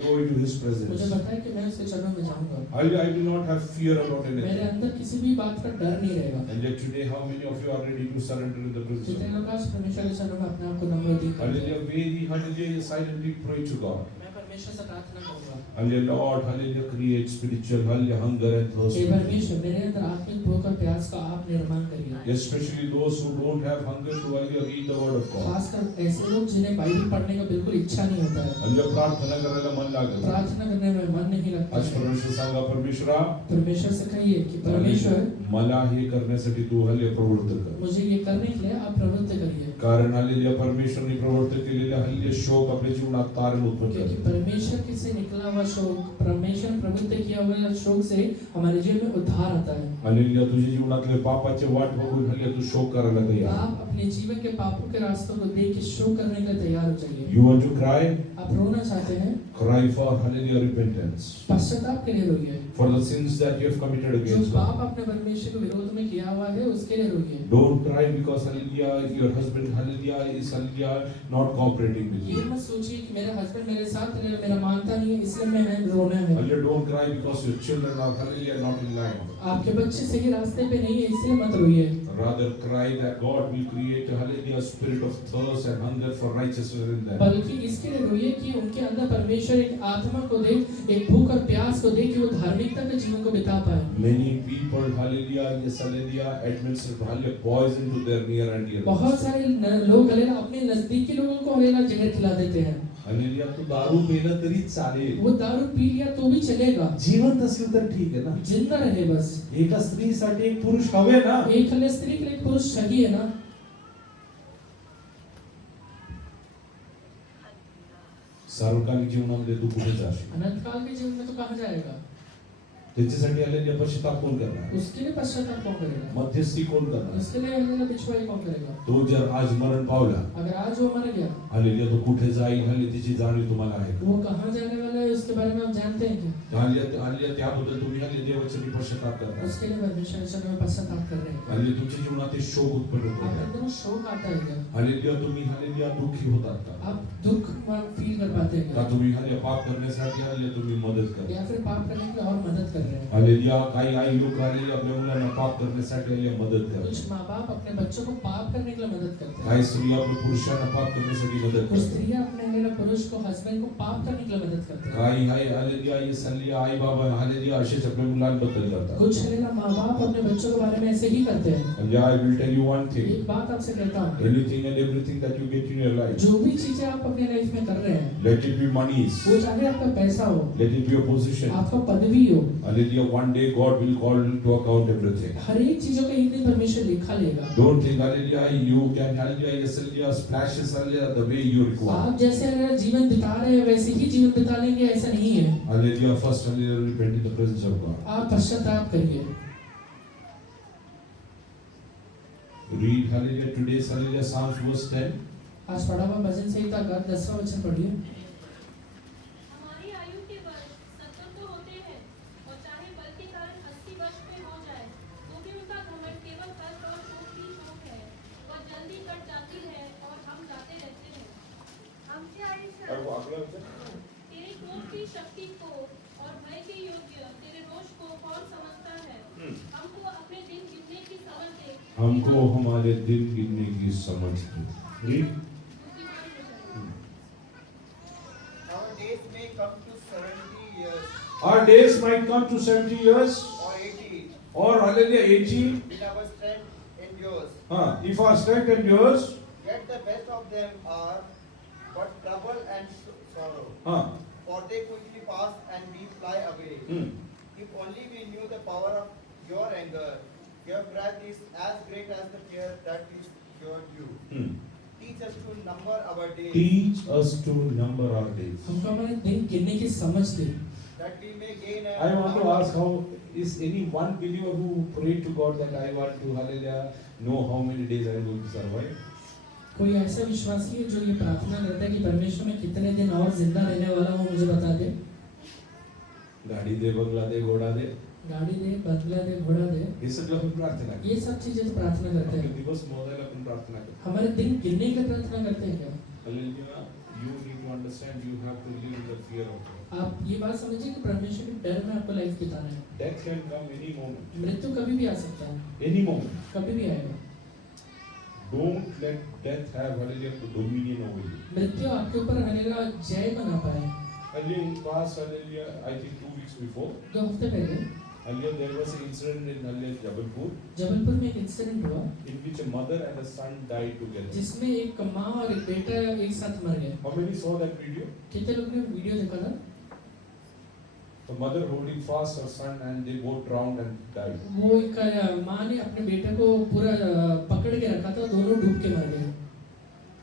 go into His मुझे presence. पता है कि मैं उसके चरणों में जाऊंगा। I will not have fear about मेरे anything. अंदर किसी भी बात का डर नहीं रहेगा। And yet today, how many of you are ready to surrender in the presence जितने of God? लोग आज परमेश्वर के चरणों में अपने आप को नम्र दी करते हैं, Hallelujah, very, hallelujah, silently pray to God. मैं परमेश्वर से प्रार्थना करूंगा, Hallelujah, Lord, hallelujah, create spiritual, hallelujah, hunger and hey thirst. परमेश्वर मेरे अंदर आत्मिक भूख और प्यास का आप निर्माण करिए। Especially those who don't have hunger to, hallelujah, read the word of God. खासकर ऐसे लोग जिन्हें बाइबल पढ़ने का बिल्कुल इच्छा नहीं होता है, हल्ल्या प्रार्थना करायला मन लागेल. प्रार्थना करने में मन नहीं लगता आज है। परमेश्वर सांगा, परमेश्वरा, परमेश्वर से कहिए कि परमेश्वर मला हे करण्यासाठी तू हल्ले प्रवृत्त कर. मुझे ये करने के लिए आप प्रवृत्त करिए, कारण हल्लेल्या परमेश्वरने प्रवृत्त केलेल्या हल्ले शोक आपल्या जीवनात तारण उत्पन्न क्योंकि करतात. परमेश्वर की से निकला हुआ शोक, परमेश्वर प्रवृत्त किया हुआ शोक से हमारे जीवन में उद्धार आता है। हल्लेल्या तुझ्या जीवनातले पापाचे वाट बघून हल्ले तू शोक करायला तयार. आप अपने जीवन के पापों के रास्तों को देख के शोक करने के लिए तैयार हो जाइए। You want to cry? आप रोना चाहते हैं, Cry for, hallelujah, repentance. पश्चाताप के लिए रोइए। For the sins that you have committed जो against पाप God. अपने परमेश्वर के विरोध में किया हुआ है उसके लिए रोइए। Don't cry because, hallelujah, your husband, hallelujah, is, hallelujah, not cooperating with ये you. मत सोचिए कि मेरा हस्बैंड मेरे साथ मेरा मानता नहीं है इसलिए मैं रोना है। Hallelujah, don't cry because your children are, hallelujah, not in line. आपके बच्चे सही रास्ते पे नहीं है इसलिए मत रोइए। Rather cry that God will create, hallelujah, spirit of thirst and hunger for righteousness in them. बल्कि इसके लिए रोइए कि उनके अंदर परमेश्वर एक आत्मा को दे, एक भूख और प्यास को दे कि वो धार्मिकता के जीवन को बिता पाए। Many people, hallelujah, yes, hallelujah, administer, hallelujah, poison to their near and dear. बहुत सारे लोग हलेला अपने नजदीकी लोगों को हलेला जहर खिला देते हैं। Hallelujah, तू दारू पिलं तरी चालेल. वो दारू पी लिया तो भी चलेगा, जिवंत असेल तर ठीक आहे ना. जिंदा रहे बस। एका स्त्रीसाठी एक पुरुष हवे ना. एक हले स्त्री के लिए एक पुरुष चाहिए ना। सार्वकालिक जीवनामध्ये तू कुठे जाशील? अनंत काल के जीवन में तो कहाँ जाएगा? त्याच्यासाठी हल्लेल्या पश्चाताप कोण करणार? उसके लिए पश्चाताप कौन करेगा? मध्यस्थी कोण करणार? उसके लिए हलेला बिछवाई कौन करेगा? तो जर आज मरण पावला, अगर आज वो मर गया, हल्लेल्या तो कुठे जाईल, हल्ले तिची जाणीव तुम्हाला आहे का? वो कहाँ जाने वाला है उसके बारे में आप जानते हैं क्या? हल्ले त्याबद्दल तुम्ही हल्ले देवाचे पश्चाताप करता. उसके लिए परमेश्वर से में पश्चाताप कर रहे हैं। हल्ले तुमच्या जीवनात एक शोक उत्पन्न आपके होतो. अंदर शोक आता है क्या? हल्लेल्या तुम्ही हल्लेल्या दुःखी होतात का? आप दुख फील कर पाते हैं का क्या? तुम्ही हल्ले पाप करण्यासाठी हल्ले तुम्ही मदत करता? या फिर पाप करने के लिए और मदद कर रहे हैं। हालेलुया काही आई लोक हालेलुया आपल्या मुलांना पाप करण्यासाठी हालेलुया मदत करतात. कुछ माँ बाप अपने बच्चों को पाप करने के लिए मदद करते हैं। काही स्त्रिया आपल्या पुरुषांना पाप करण्यासाठी मदत कुछ करतात. स्त्रियां अपने लेला पुरुष को हस्बैंड को पाप करने के लिए मदद करते हैं। काही हाय हालेलुया ये सल्लिया आई बाबा हालेलुया असेच आपल्या मुलांबद्दल करतात. कुछ लेला माँ बाप अपने बच्चों के बारे में ऐसे ही करते हैं। Hallelujah I will tell you one thing. एक बात आपसे कहता हूँ, Anything and everything that you get in your life, जो भी चीजें आप अपने लाइफ में कर रहे हैं, let it be monies, वो चाहे आपका पैसा हो, let it be a position. आपका पदवी हो, Hallelujah. One day God will call to account everything. हर एक चीजों का एक दिन परमेश्वर लिखा लेगा। Don't think hallelujah you can hallelujah yes hallelujah splashes hallelujah the way you require. आप जैसे अगर जीवन बिता रहे हैं वैसे ही जीवन बिता लेंगे ऐसा नहीं है। Hallelujah. First hallelujah repent in the presence of God. आप पश्चाताप करिए। Read hallelujah today's hallelujah Psalms verse 10. आज पढ़ा हुआ भजन संहिता का 10वां वचन पढ़िए। हमारी आयु के वर्ष 70 तो होते हैं और चाहे बल के कारण 80 वर्ष में हो जाए तो भी उनका घमंड केवल कष्ट और शोक ही शोक है। वह जल्दी कट जाती है और हम जाते रहते हैं। आमचे आयुष्य तेरे क्रोध की शक्ति को और भय के योग्य तेरे रोष को कौन समझता है? हमको अपने दिन गिनने की समझ दे। हमको हमारे दिन गिनने की समझ दे. Read. Our days may come to 70 years Our days might come to 70 years or 80, or hallelujah 80. when our strength endures. If our strength endures. Yet the best of them are but trouble and sorrow. For they quickly pass and we fly away. If only we knew the power of your anger, your wrath is as great as the fear that is your due. Teach us to number our days, Teach us to number our days. हमको हमारे दिन गिनने की समझ दे। that we may gain a I want to ask, how is any one believer who prayed to God that I want to hallelujah know how many days I am going to survive? कोई ऐसा विश्वासी है जो ये प्रार्थना करता है कि परमेश्वर में कितने दिन और जिंदा रहने वाला हूँ मुझे बता दे। गाडी दे, बंगला दे, घोडा दे. गाड़ी दे, बदला दे, घोड़ा दे, हे सगळं आपण प्रार्थना करतो. ये सब चीजें तो प्रार्थना करते आपले हैं। दिवस मोजायला आपण प्रार्थना करतो. हमारे दिन गिनने की प्रार्थना करते हैं क्या? Hallelujah. You need to understand you have to live in the fear of God. आप ये बात समझिए कि परमेश्वर के डर में आपको लाइफ बिताना है। Death can come any moment. मृत्यु कभी भी आ सकता है, Any moment. कभी भी आएगा। Don't let death have hallelujah dominion over you. मृत्यु आपके ऊपर हनेगा जय बना पाए। Hallelujah in past hallelujah I think 2 weeks before. 2 हफ्ते पहले Hallelujah there was an incident in hallelujah Jabalpur Jabalpur में एक इंसिडेंट हुआ in which a mother and a son died together. जिसमें एक माँ और एक बेटा एक साथ मर गए। How many saw that video? कितने लोग ने वीडियो देखा था? The mother holding fast her son and they both drowned and died. वो एक माँ ने अपने बेटे को पूरा पकड़ के रखा था, दोनों डूब के मर गए।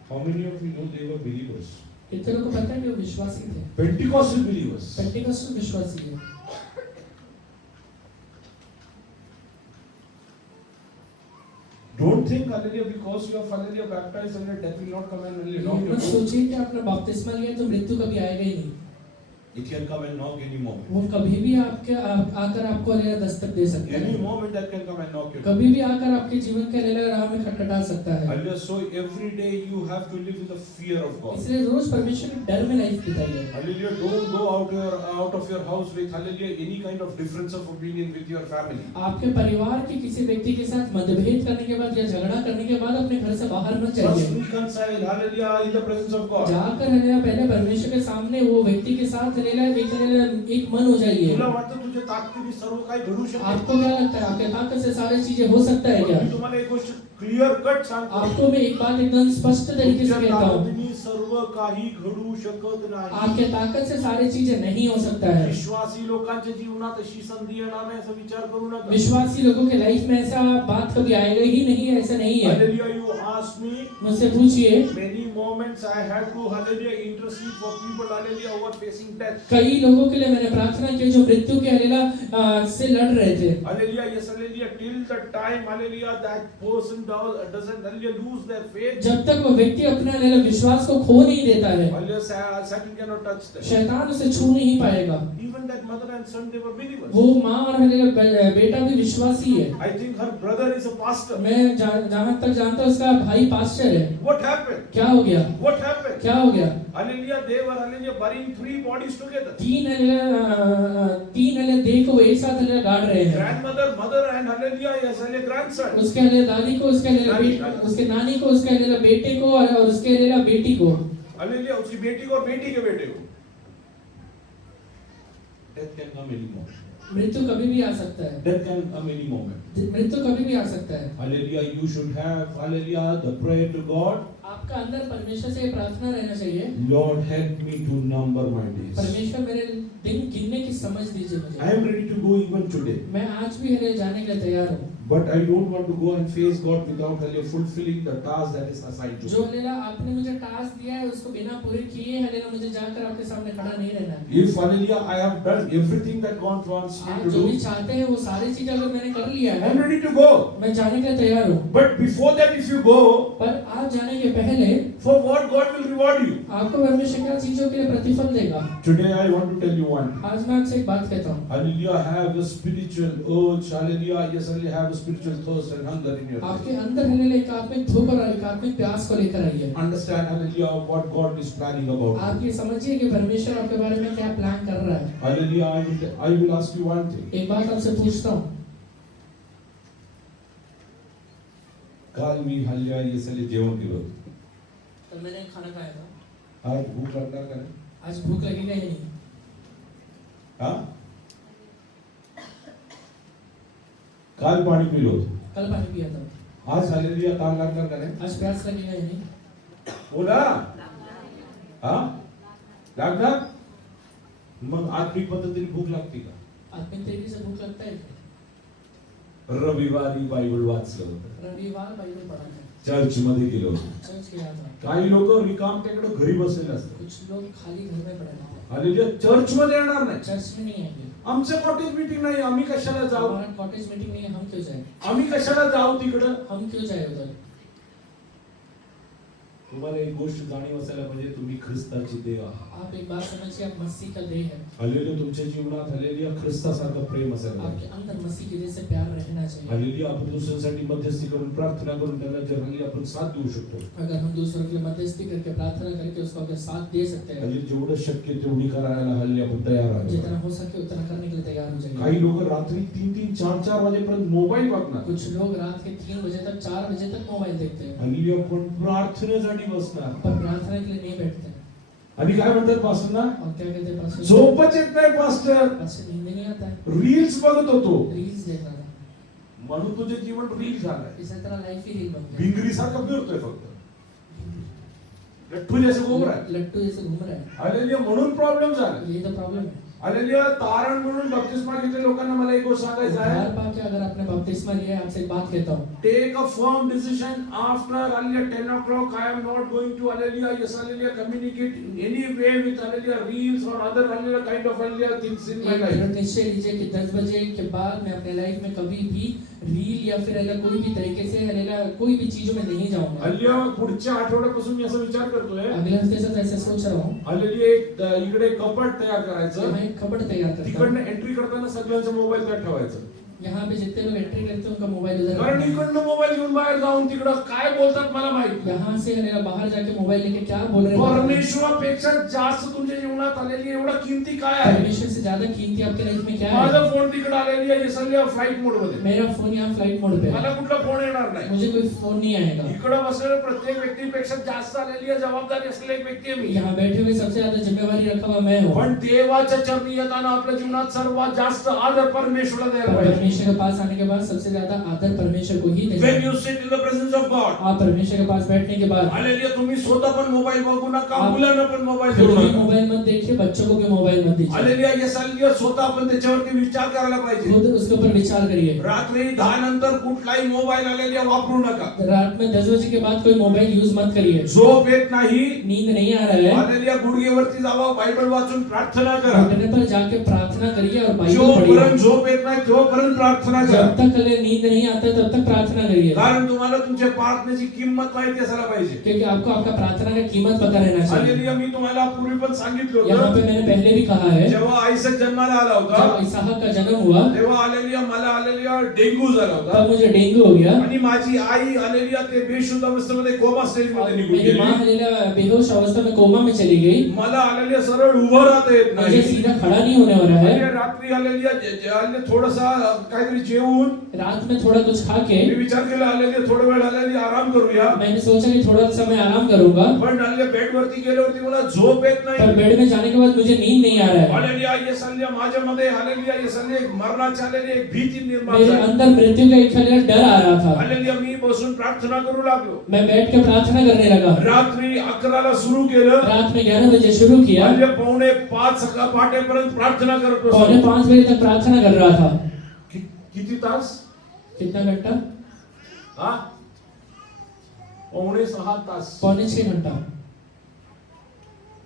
How many of you know they were believers? कितने लोगों को पता है कि वो विश्वासी थे? Pentecostal believers. पेंटिकॉस्टल विश्वासी थे। Don't think hallelujah because you are hallelujah baptized and death will not come and hallelujah knock ये your मत door. सोचिए कि आपने बपतिस्मा लिया तो मृत्यु कभी आएगा ही नहीं। It can come and knock any moment. वो कभी भी आकर आपको लेला दस्तक दे सकता Any है। moment that can come and knock your door. कभी भी आकर आपके जीवन के लेला राह में खटखटा सकता है। Hallelujah. So every day you have to live with the fear of God. इसलिए रोज परमेश्वर के डर में life बिताइए। Hallelujah. Don't go out of your house with hallelujah any kind of difference of opinion with your family. आपके परिवार के किसी व्यक्ति के साथ मतभेद करने के बाद या झगड़ा करने के बाद अपने घर से बाहर मत First जाइए। reconcile hallelujah in the presence of God. जाकर हनेला पहले परमेश्वर के सामने वो व्यक्ति के साथ हनेला एक मन हो जाइए। तुला वाटतं तुझ्या ताकदीने सर्व काही घडू शकते? आपको क्या लगता है आपके ताकत से सारी चीजें हो सकता है क्या? मी तुम्हाला एक गोष्ट क्लियर कट सांगतो. आपको मैं एक बात एकदम स्पष्ट तरीके से तुमच्या कहता हूँ, ताकदीने सर्व काही घडू शकत नाही. आपके ताकत से सारी चीजें नहीं हो सकता है। विश्वासी लोकांच्या जीवनात अशी संधी येणार नाही असा विचार करू नका. विश्वासी लोगों के लाइफ में ऐसा बात कभी आएगा ही नहीं, ऐसा नहीं है। Hallelujah, you ask me मुझसे पूछिए, many moments I had to hallelujah intercede for people hallelujah who are facing death. कई लोगों के लिए मैंने प्रार्थना की जो मृत्यु के हनेला से लड़ रहे थे। Hallelujah, yes, hallelujah, till the time hallelujah that person doesn't hallelujah lose their faith. जब तक वो व्यक्ति अपने हनेला विश्वास को उसको खो नहीं देता है। Hallelujah, Satan cannot touch them. शैतान उसे छू नहीं पाएगा। Even that mother and son, they were believers. वो माँ और हालेलुया बेटा भी विश्वासी है। I think her brother is a pastor. मैं जहाँ तक जानता हूँ उसका भाई पास्टर है। What happened? क्या हो गया? What happened? क्या हो गया? Hallelujah, they were hallelujah burying 3 bodies together. तीन हालेलुया देह को एक साथ हालेलुया गाड़ रहे हैं। Grandmother, mother, and hallelujah, yes, hallelujah, grandson. उसके हालेलुया दादी को, उसके हालेलुया उसके नानी को, उसके हालेलुया बेटे को और उसके हालेलुया बेटी को। Hallelujah, उसकी बेटी को और बेटी के बेटे को. Death can come any moment. मृत्यु कभी भी आ सकता है। Death can come any moment. मृत्यु कभी भी आ सकता है। Hallelujah, you should have hallelujah the prayer to God. आपका अंदर परमेश्वर से प्रार्थना रहना चाहिए। Lord, help me to number my days. परमेश्वर मेरे दिन गिनने की समझ दीजिए मुझे। I am ready to go even today. मैं आज भी हालेलुया जाने के लिए तैयार हूँ। But I don't want to go and face God without hallelujah fulfilling the task that is assigned to जो me. हालेलुया आपने मुझे टास्क दिया है उसको बिना पूरे किए हालेलुया मुझे जाकर आपके सामने खड़ा नहीं रहना है। If hallelujah I have done everything that God wants me आप to जो भी do, चाहते हैं वो सारी चीजें अगर मैंने कर लिया I है am ready to go. मैं जाने के लिए तैयार हूँ। But before that, if you go, पर आप जाने के पहले for what God will reward you. आपको परमेश्वर क्या चीजों के लिए प्रतिफल देगा। Today I want to tell you one. आज मैं आपसे एक बात कहता हूँ। Hallelujah, have a spiritual urge. Hallelujah, yes, hallelujah, have a spiritual thirst and hunger in your life. आपके अंदर हालेलुया एक आत्मिक भूख और एक आत्मिक प्यास को लेकर आइए। Understand, hallelujah, what God is planning about आप you. ये समझिए कि परमेश्वर आपके बारे में क्या प्लान कर रहा है। Hallelujah, I will ask you one thing. एक बात आपसे पूछता हूँ। काल मी हल्ल्या ये साले जेवण केलं. तो मैंने खाना खाया था। आज भूक लागणार का नाही? आज भूख लगेगा ही नहीं। हा? काल पाणी पिलो होतो. कल पानी पिया था। आज हालेलुया काल लागणार का नाही? आज प्यास लगेगा ही नहीं। बोला. हा? लागणार? मग आत्मिक पद्धतीने भूक लागते का? आत्मिक तरीके से भूख लगता है क्या? रविवारी बायबल वाचलं होतं. रविवार बाइबल पढ़ा था। चर्च मध्ये गेलो होतो. चर्च गया था। काही लोक रिकामटेकडे घरी बसलेले असतात. कुछ लोग खाली घर में पड़े हैं। हालेलुया चर्च मध्ये येणार नाही. चर्च में नहीं आएंगे। आमचं कॉटेज मीटिंग नाही, आम्ही कशाला जाऊ? हमारा कॉटेज मीटिंग नहीं है, हम क्यों जाएं? आम्ही कशाला जाऊ तिकडं? हम क्यों जाए उधर? तुम्हाला एक गोष्ट जाणीव असायला पाहिजे, तुम्ही ख्रिस्ताची देह आहात. आप एक बात समझिए, आप मसीह का देह है। हालेलुया तुमच्या जीवनात हालेलुया ख्रिस्तासारखं प्रेम असायला आपके पाहिजे. अंदर मसीह के जैसे प्यार रहना चाहिए। हालेलुया आपण दुसऱ्यांसाठी मध्यस्थी करून प्रार्थना करून त्यांना जनरली आपण साथ देऊ शकतो. अगर हम दूसरों के लिए मध्यस्थी करके प्रार्थना करके उसको अगर साथ दे सकते हैं, म्हणजे जेवढं शक्य तेवढी करायला हालेलुया आपण तयार आहोत. जितना हो सके उतना करने के लिए तैयार हो जाइए। काही लोक रात्री 3-3, 4-4 वाजेपर्यंत मोबाईल बघणार. कुछ लोग रात के 3 बजे तक 4 बजे तक मोबाइल देखते हैं, हालेलुया पण प्रार्थनेसाठी बसणार. पर प्रार्थना के लिए नहीं बैठते हैं। आणि काय म्हणतात पास्टर? और क्या कहते हैं पास्टर? झोपच येत नाही पास्टर. पास्टर नींद नहीं आता है, रील्स बघत होतो. रील्स देख रहा था। म्हणून तुझे जीवन रील झालंय. इसी तरह लाइफ ही रील बन गया। भिंगरी सारखं फिरतोय फक्त. लट्टू जैसे घूम रहा है. लट्टू जैसे घूम रहा है। हालेलुया म्हणून प्रॉब्लेम झाला. यही तो प्रॉब्लम है। हालेलुया तारण म्हणून बपतिस्मा घेतलेल्या लोकांना मला एक गोष्ट सांगायचं उद्धार आहे. पाके अगर आपने बपतिस्मा लिया है, आपसे एक बात कहता हूँ, Take a firm decision after hallelujah 10 o'clock. I am not going to hallelujah yes hallelujah communicate in any way with hallelujah reels or other hallelujah kind of hallelujah things in my एक life. दृढ़ निश्चय लीजिए कि 10 बजे के बाद मैं अपने लाइफ में कभी भी रील या फिर अलग कोई भी तरीके से अलग कोई भी चीजों में नहीं जाऊंगा। हल्ल्या पुढच्या आठवड्यापासून मी असा विचार करतोय. अगले हफ्ते से तो ऐसे सोच रहा हूँ, हल्ल्या एक इकडे कपाट तयार करायचं. मैं एक कपड़ तैयार करता तिकडनं हूँ। एंट्री करताना सगळ्यांचा मोबाईल त्यात ठेवायचा. यहाँ पे जितने लोग एंट्री करते हैं उनका मोबाइल उधर कारण रखना है। इकडनं मोबाईल घेऊन बाहेर जाऊन तिकडं काय बोलतात मला माहिती. यहाँ से हमें बाहर जाके मोबाइल लेके क्या बोल रहे हैं? परमेश्वरापेक्षा जास्त तुमच्या जीवनात आलेली एवढा किमती काय आहे? परमेश्वर से ज्यादा कीमती आपके लाइफ में क्या है? माझा फोन तिकडे आलेली आहे सगळ्या फ्लाइट मोड मध्ये. मेरा फोन यहाँ फ्लाइट मोड पे मला है, कुठला फोन येणार नाही. मुझे कोई फोन नहीं आएगा। इकडे बसलेल्या प्रत्येक व्यक्तीपेक्षा जास्त आलेली आहे जबाबदारी असलेली एक व्यक्ती आहे मी. यहाँ बैठे हुए सबसे ज्यादा जिम्मेवारी रखा हुआ मैं हूँ। पण देवाच्या चरणी येताना आपल्या जीवनात सर्वात जास्त आदर परमेश्वराला द्यायला पाहिजे. परमेश्वर के पास आने के बाद सबसे ज्यादा आदर परमेश्वर को ही देना When है। you sit in the presence of God, आप परमेश्वर के पास बैठने के बाद हालेलुया तुम्ही स्वतः पण मोबाईल बघू नका, आप- मुलांना पण मोबाईल खुद देऊ भी नका. मोबाइल मत देखिए, बच्चों को भी मोबाइल मत दीजिए। हालेलुया येस हालेलुया स्वतः आपण त्याच्यावरती विचार करायला पाहिजे. खुद उसके ऊपर विचार करिए। रात्री 10 नंतर कुठलाही मोबाईल हालेलुया वापरू नका. रात में 10 बजे के बाद कोई मोबाइल यूज मत करिए। झोप येत नाही, नींद नहीं आ रहा है, हालेलुया गुडघेवरती जावा, बायबल वाचून प्रार्थना करा. घुटने पर जाके प्रार्थना करिए और बाइबल जोपर्यंत पढ़िए। झोप येत नाही तोपर्यंत प्रार्थना जब करा. तक अगर नींद नहीं आता तब तक प्रार्थना करिए, कारण तुम्हाला तुमच्या प्रार्थनेची किंमत माहिती असायला पाहिजे. क्योंकि आपको आपका प्रार्थना का कीमत पता रहना चाहिए। हालेलुया. मी तुम्हाला पूर्वी पण सांगितलं यहाँ पे होतं, मैंने पहले भी कहा है, जेव्हा आईसक जन्माला आला होता जब इसहाक का जन्म हुआ तेव्हा हालेलुया मला हालेलुया डेंगू झाला होता. तब मुझे डेंगू हो गया। आणि माझी आई हालेलुया ते बेशुद्ध अवस्थेमध्ये कोमा स्टेज मध्ये निघून मेरी माँ गेली. हालेलुया बेहोश अवस्था में कोमा में चली गई। मला हालेलुया सरळ उभं राहता येत मुझे नाही. सीधा खड़ा नहीं होने वाला है। आणि रात्री हालेलुया थोडासा काहीतरी जेवून रात में थोड़ा कुछ खा के मी विचार केला हालेलुया थोडा वेळ हालेलुया आराम करूया. मैंने सोचा कि थोड़ा समय आराम करूंगा, पण हालेलुया बेड वरती गेल्यावरती मला झोप येत पर नाही. बेड में जाने के बाद मुझे नींद नहीं आ रहा है। हालेलुया येसल्या माझ्यामध्ये हालेलुया येसल्या एक मरणाची आलेली एक भीती निर्माण मेरे झाली. अंदर मृत्यु का एक हालेलुया डर आ रहा था। हालेलुया मी बसून प्रार्थना करू लागलो. मैं बैठ के प्रार्थना करने लगा। रात्री 11 ला सुरू केलं. रात में 11 बजे शुरू किया, हालेलुया 4:45 सकाळ पहाटेपर्यंत प्रार्थना करत बसलो. 4:45 बजे तक प्रार्थना कर रहा था। किती तास? कितना घंटा? हा 5.5 तास 6.25 घंटा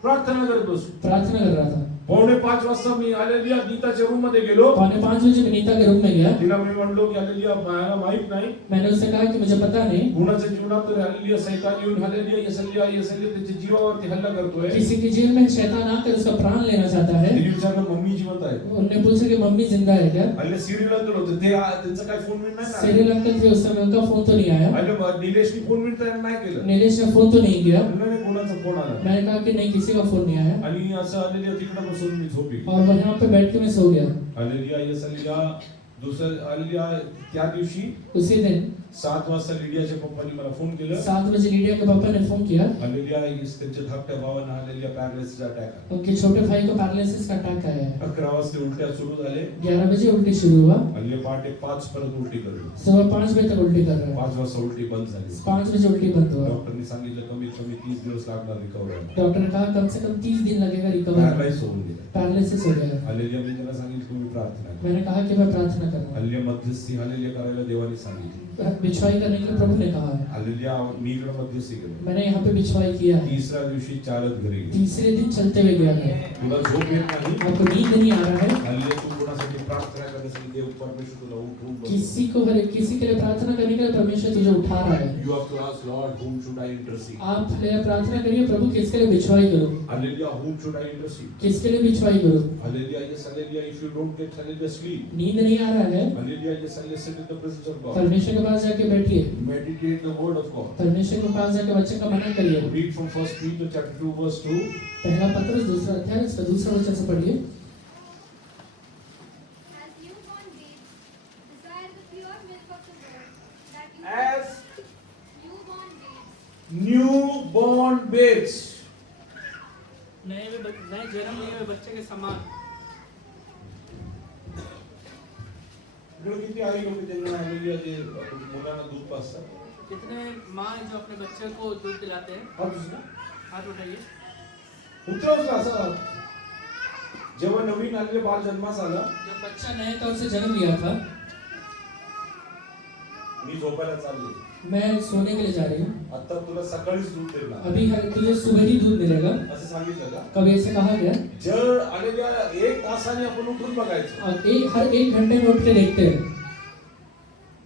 प्रार्थना करत बसलो. प्रार्थना कर रहा था। 4:45 वाजता मी हालेलुया गीताच्या रूम मध्ये गेलो. 4:45 बजे मैं नीता के रूम में गया। तिला मी म्हणलो की हालेलुया मला माहित नाही मैंने उससे कहा कि मुझे पता नहीं कुणाच्या जीवनात तर हालेलुया सैतान येऊन हालेलुया येसल्या त्याच्या जीवावरती हल्ला करतोय. किसी के जीवन में शैतान आकर उसका प्राण लेना चाहता है। तिने विचारलं मम्मी जिवंत आहे. उन्होंने पूछा कि मम्मी जिंदा है क्या? हालेलुया सिरियल अंकल होते ते त्यांचा काय फोन बिन नाही ना. सिरिल अंकल थे उस समय, उनका फोन तो नहीं आया। हालेलुया निलेशनी फोन बिन तयार नाही केलं. नीलेश ने फोन तो नहीं किया। म्हणलं नाही कोणाचा फोन आला. मैंने कहा कि नहीं, किसी का फोन नहीं आया। आणि असं हालेलुया तिकडे बसून मी झोपी. और वहाँ पे बैठ के मैं सो गया। हालेलुया येसल्या दुसऱ्या हालेलुया त्या दिवशी उसी दिन 7 वाजता लिडियाच्या पप्पांनी मला फोन केलं. 7 बजे लीडिया के पापा ने फोन किया। हालेलुया त्यांच्या धाकट्या भावांना हालेलुया पॅरालिसिसचा अटॅक आला. उनके छोटे भाई को पैरालिसिस का अटैक आया है। 11 वाजता उलट्या सुरू झाले. 11 बजे उल्टी शुरू हुआ, हालेलुया पहाटे 5 पर्यंत उलटी करली. सुबह 5 बजे तक उल्टी कर रहा है। 5 वाजता उलटी बंद झाली. 5 बजे उल्टी बंद हुआ। डॉक्टरनी सांगितलं कमीत कमी 30 दिवस लागणार रिकव्हर व्हायला. डॉक्टर ने कहा कम से कम 30 दिन लगेगा रिकवर। पॅरालाइज होऊन गेलं. पैरालिसिस हो गया। हालेलुया मी त्यांना सांगितलं तुम्ही प्रार्थना करा. मैंने कहा कि मैं प्रार्थना कर रहा हूँ। हालेलुया मध्यस्थी हालेलुया करायला देवाने सांगितलं. बिछवाई करने के लिए प्रभु ने कहा है। हालेलुया मी इकडे मध्यस्थी केलं. मैंने यहाँ पे बिछवाई किया है। तिसऱ्या दिवशी चालत घरी गेलो. तीसरे दिन चलते हुए गया है। तुला झोप येत नाही. आपको नींद नहीं आ रहा है? हालेलुया तू कोणासाठी प्रार्थना करण्यासाठी देव परमेश्वर तुला उठवून बसवतो. किसी के लिए प्रार्थना करने के लिए परमेश्वर तुझे उठा रहा है। You have to ask Lord, whom should I intercede? आप प्रार्थना करिए, प्रभु किसके लिए बिछवाई करो? Hallelujah, whom should I intercede? किसके लिए बिछवाई करो? Hallelujah, yes, hallelujah. If you don't get hallelujah, sleep. नींद नहीं आ रहा है? Hallelujah, yes, hallelujah. Sit in the presence of God. परमेश्वर के पास जाके बैठिए। Meditate the word of God. परमेश्वर के पास जाके वचन का मनन करिए। Read from 1 Peter chapter 2 verse 2. पहला पत्रस 2 अध्याय इसका 2 वचन से पढ़िए। As newborn babes, desire the pure milk of the word, that you As newborn babes, newborn babes. नए जन्म लिए हुए बच्चे के समान। इकडे किती आई लोक त्यांना hallelujah जे मुलांना दूध पाजतात. कितने माँ हैं जो अपने बच्चे को दूध पिलाते हैं? हा दुसरा हाथ उठाइए। उतरवला असं जेव्हा नवीन आलेले बाल जन्मास आला. जब बच्चा नए तौर से जन्म लिया था, मी झोपायला चालले. मैं सोने के लिए जा रही हूँ। आता तुला सकाळीच दूध देणार अभी तुझे सुबह ही दूध मिलेगा। असं सांगितलं का? कभी ऐसे कहा गया? जर आलेल्या 1 तासाने आपण उठून बघायचं. हर एक घंटे में उठ के देखते हैं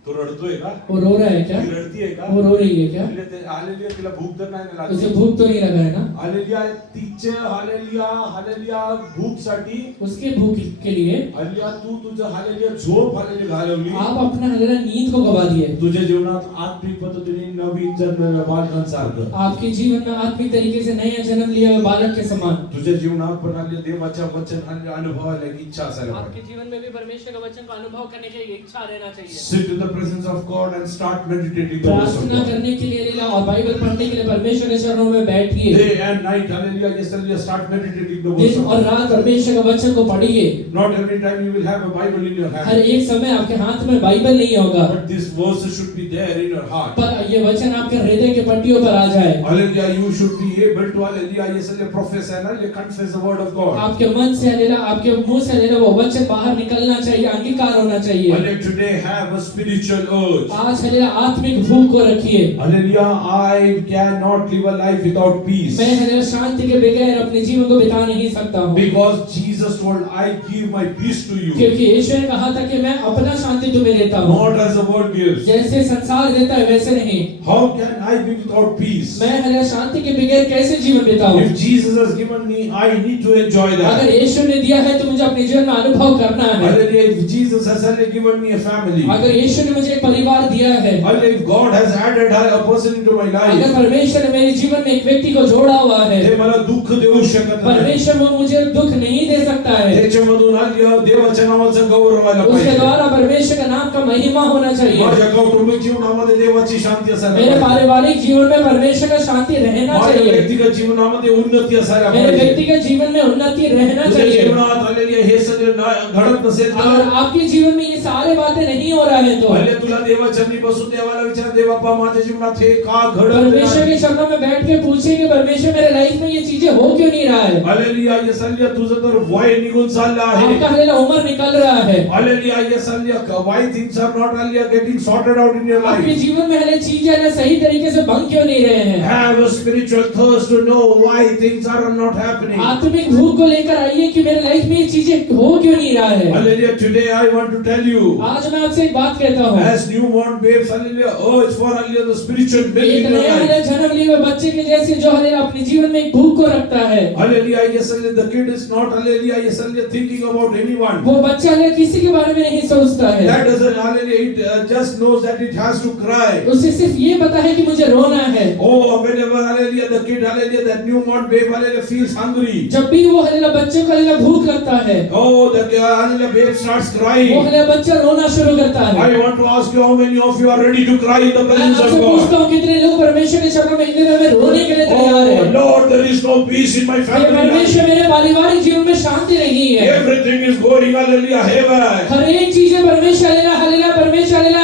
तो रडतोय का? वो रो रहा है क्या? ती रडतीये का? वो रो रही है क्या? हालेलुया तिला भूक तर नाही उसे लागली. भूख तो नहीं लगा है ना? हालेलुया तिचे हालेलुया भूक साठी उसके भूख के लिए हालेलुया तू तुझं हालेलुया झोप हालेलुया घालवली. आप अपना हल्ला नींद को गवा दिए। तुझ्या जीवनात आत्मिक पद्धतीने नवीन जन्मलेल्या बालकांसारखं आपके जीवन में आत्मिक तरीके से नया जन्म लिया हुए बालक के समान। तुझ्या जीवनात पण हालेलुया देवाच्या वचन अनुभवायला एक इच्छा असायला आपके पाहिजे. जीवन में भी परमेश्वर के वचन का अनुभव करने की एक इच्छा रहना चाहिए। Sit in the presence of God and start meditating the words of प्रार्थना God. करने के लिए लेला और बाइबल पढ़ने के लिए परमेश्वर के चरणों में बैठिए। Day and night, hallelujah, yes, hallelujah, start meditating the words दिन of और God. रात परमेश्वर के वचन को पढ़िए। Not every time you will have a Bible in your her hand, एक समय आपके हाथ में बाइबल नहीं होगा, but this verse should be there in your heart. पर ये वचन आपके हृदय के पट्टियों पर आ जाए। Hallelujah, you should be able to, hallelujah, yes, hallelujah, profess and hallelujah, confess the word of God. आपके मन से लेला, आपके मुंह से लेला वो वचन बाहर निकलना चाहिए, अंगीकार होना चाहिए। Hallelujah, today have a spiritual spiritual urge. आज हालेलुया आत्मिक भूख को रखिए। Hallelujah, I cannot live a life without peace. मैं हालेलुया शांति के बगैर अपने जीवन को बिता नहीं सकता हूँ। Because Jesus told, I give my peace to you. क्योंकि यीशु ने कहा था कि मैं अपना शांति तुम्हें देता हूँ। Not as the world gives. जैसे संसार देता है वैसे नहीं। How can I be without peace? मैं हालेलुया शांति के बगैर कैसे जीवन बिताऊं? If Jesus has given me, I need to enjoy अगर that. यीशु ने दिया है तो मुझे अपने जीवन में अनुभव करना है। Hallelujah, if Jesus has only given me a family. अगर यीशु ने मुझे एक परिवार दिया है, Hallelujah, if God has added a person into my अगर life. परमेश्वर ने मेरे जीवन में एक व्यक्ति को जोड़ा हुआ है, ते मला दुःख देऊ शकत नाही. परमेश्वर वो मुझे दुख नहीं दे सकता है। त्याच्यामधून हल्ली देवाच्या नावाचा गौरव व्हायला उसके पाहिजे. द्वारा परमेश्वर का नाम का महिमा होना चाहिए। माझ्या कौटुंबिक जीवनामध्ये देवाची शांती असायला मेरे पाहिजे. पारिवारिक जीवन में परमेश्वर का शांति रहना माझ्या चाहिए। व्यक्तिगत जीवनामध्ये उन्नती असायला मेरे पाहिजे. व्यक्तिगत जीवन में उन्नति रहना तुझ्या चाहिए। जीवनात हल्ली हे सगळं घडत नसेल अगर तर आपके जीवन में ये सारे बातें नहीं हो रहा है तो हल्ली तुला देवाचरणी बसून देवाला विचार, देवापा माझ्या जीवनात हे का घडत परमेश्वर नाही? के शरणों में बैठ के पूछिए कि परमेश्वर मेरे लाइफ में ये चीजें हो क्यों नहीं रहा है। हालेलुया, येसल्या तुझं तर वय निघून चाललं आहे. आपका हालेलुया उम्र निकल रहा है। हालेलुया, येसल्या why things are not hallelujah getting sorted out in your आपके life. जीवन में हालेलुया चीजें ना सही तरीके से बन क्यों नहीं रहे हैं। Have a spiritual thirst to know why things are not happening. आत्मिक भूख को लेकर आइए कि मेरे लाइफ में ये चीजें हो क्यों नहीं रहा है। Hallelujah, today I want to tell you, आज मैं आपसे एक बात कहता हूँ, as newborn babes, hallelujah, urge for hallelujah the spiritual milk एक in your नया life. हालेलुया जन्म लिए हुए बच्चे के जैसे जो हालेलुया अपने जीवन में एक भूख को रखता है। Hallelujah, yes, hallelujah, the kid is not hallelujah, yes, hallelujah, thinking about anyone. वो बच्चा हालेलुया किसी के बारे में नहीं सोचता है। That doesn't hallelujah, it just knows that it has to cry. उसे सिर्फ ये पता है कि मुझे रोना है। Oh, whenever hallelujah, the kid hallelujah, that newborn babe hallelujah feels hungry. जब भी वो हालेलुया बच्चे को हालेलुया भूख लगता है, Oh, the hallelujah babe starts वो crying. हालेलुया बच्चा रोना शुरू करता है। I want to ask you, how many of you are ready to cry in the मैं presence आपसे of पूछता God? हूँ कितने लोग परमेश्वर के चरणों में इतने में रोने के लिए तैयार Oh हैं। Lord, there is no peace in my hey family life. परमेश्वर मेरे पारिवारिक जीवन में शांति नहीं है। Everything is going hallelujah haywire. हर एक चीजें परमेश्वर हालेलुया हालेलुया परमेश्वर हालेलुया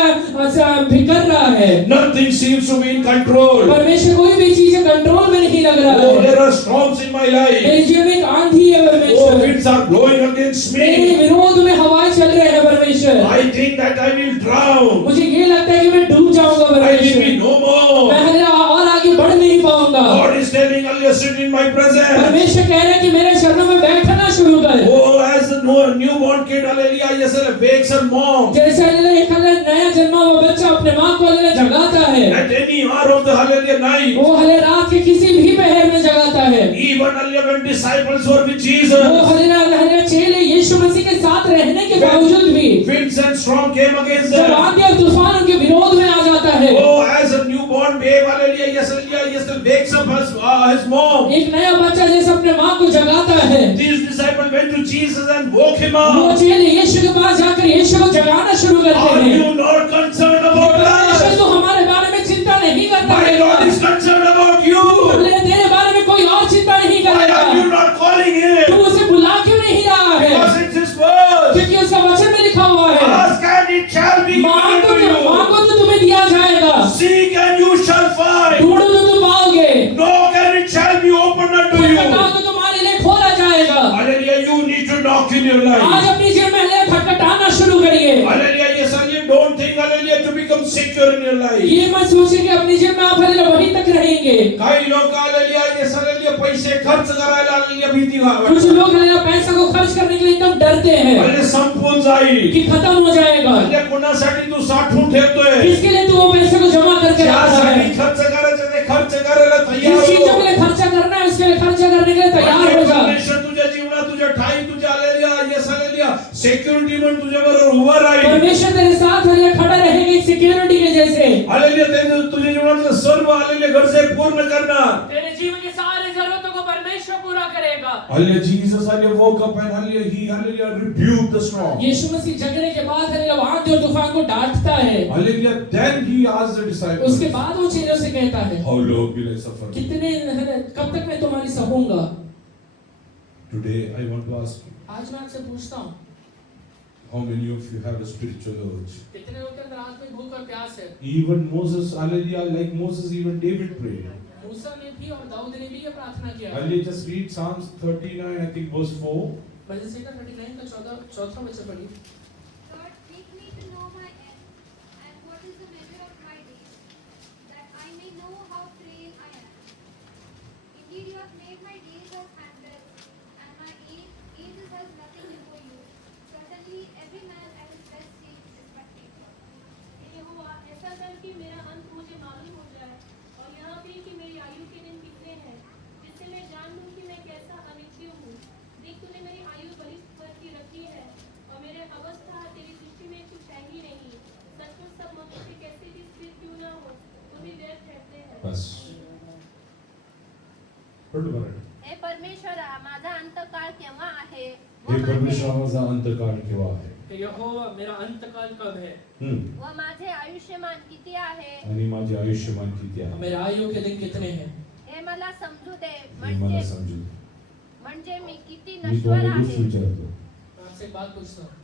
बिखर रहा है। Nothing seems to be in control. परमेश्वर कोई भी चीजें कंट्रोल में नहीं लग रहा Oh, है। there are storms in my life. मेरे जीवन में एक आंधी है Oh, परमेश्वर। winds are blowing against मेरे me. विरोध में हवाएं चल रहे हैं परमेश्वर। I think that I will drown. मुझे ये लगता है कि मैं डूब जाऊंगा I will परमेश्वर। be no more. मैं हालेलुया और आगे बढ़ नहीं पाऊंगा। God is telling hallelujah, sit in my presence. परमेश्वर कह रहे हैं कि मेरे चरणों में बैठना शुरू कर। Oh, as the newborn kid, hallelujah, yes, wakes her mom. जैसे हालेलुया एक हालेलुया नया जन्मा हुआ बच्चा अपने माँ को हालेलुया जगाता है। At any hour of the hallelujah night. वो हालेलुया रात के किसी भी पहर में जगाता है। Even hallelujah when disciples were with Jesus. वो हालेलुया हालेलुया चेले यीशु मसीह के साथ रहने के बावजूद भी Winds and storm came against जब them. आंधी और तूफान उनके विरोध में आ जाता है, Oh, as a newborn babe, hallelujah, yes, wakes up his mom. एक नया बच्चा जैसे अपने माँ को जगाता है, These disciples went to Jesus and woke him वो up. चेले यीशु के पास जाकर यीशु को जगाना शुरू करते Are हैं। you not concerned about परमेश्वर us? तो हमारे बारे में चिंता नहीं करता My God is है। concerned about you. तेरे बारे में कोई और चिंता नहीं Why करेगा। are you not calling तू him? उसे बुला क्यों नहीं रहा है? Because it's his word. क्योंकि उसका वचन में लिखा हुआ है, Ask and it shall be given to you. मांगो तो तुम्हें दिया जाएगा, Seek and you shall find. ढूंढो तो तुम पाओगे, Knock and it shall be opened unto you. खटखटाओ तो तुम्हारे लिए खोला जाएगा। Hallelujah, you need to knock in your आज life. अपनी जीवन में हालेलुया खटखटाना शुरू करिए। Hallelujah, yes, hallelujah, don't think hallelujah to become secure in your life. ये मत सोचिए कि अपनी जीवन में आप हालेलुया वहीं तक रहेंगे। काही लोक hallelujah, yes, hallelujah, पैसे खर्च करायला hallelujah भीती कुछ वाटते. लोग हालेलुया पैसा को खर्च करने के लिए एकदम डरते हैं हल्ले संपून जाईल. कि खत्म हो जाएगा। हल्ले कोणासाठी तू साठवून ठेवतोय? किसके लिए तू वो पैसे को जमा करके रखा है? ज्यासाठी खर्च करायचं ते खर्च करायला तयार जिस चीजों के हो. लिए खर्चा करना है उसके लिए खर्चा करने के लिए तैयार हो जा। परमेश्वर तुझ्या जीवनात तुझ्या ठाई तुझ्या hallelujah, yes, hallelujah, सिक्युरिटी म्हणून तुझ्या बरोबर उभा राहील. परमेश्वर तेरे साथ हालेलुया खड़ा रहेगा एक सिक्योरिटी के जैसे। hallelujah, ते तुझ्या जीवनातले सर्व hallelujah गरजे पूर्ण करणार. तेरे जीवन की सारी जरूरतों को परमेश्वर पूरा करेगा। Hallelujah, Jesus hallelujah woke up and hallelujah rebuked the storm. यीशु मसीह जगने के बाद हालेलुया आंधी और तूफान को डांटता है। Hallelujah, then he asked the disciples, उसके बाद वो चेलों से कहता है, how long will I suffer? कितने कब तक मैं तुम्हारी सहूंगा? Today I want to ask you, आज मैं आपसे पूछता हूँ, how many of you have a spiritual urge? कितने लोगों के अंदर आत्मिक भूख और प्यास है? Even Moses, hallelujah, like Moses, even David prayed. मूसा ने भी और दाऊद ने भी ये प्रार्थना किया। Hallelujah, just read Psalms 39, I think verse 4. भजन संहिता 39 का चौथा वचन पढ़िए। God, make me to know my end, and have made my days as handbells, and my age is as nothing before you. Certainly, every man at his best seat is but paper. यहोवा ऐसा कर कि मेरा अंत मुझे मालूम हो जाए और यहाँ भी कि मेरी आयु के दिन कितने हैं, जिससे मैं जान लूँ कि मैं कैसा अनित्य हूँ। देख तूने मेरी आयु बलिष्ठ करके रखी है और मेरे अवस्था तेरी दृष्टि में कुछ है ही नहीं। सचमुच सब मनुष्य कैसे भी स्थिर क्यों ना हो, वो भी व्यर्थ रहते हैं। बस पढ़ बरं. हे परमेश्वरा माझा अंतकाळ केव्हा आहे हे परमेश्वराचा अंतकाळ केव्हा आहे? यहोवा मेरा अंतकाल कब है व माझे आयुष्यमान किती आहे आणि माझे आयुष्यमान किती आहे? मेरे आयु के दिन कितने हैं हे मला समजू दे हे मला समजू दे. म्हणजे मी किती मी नश्वर तुम्हाला गोष्ट आहे विचारतो. मैं आपसे एक बात पूछता हूँ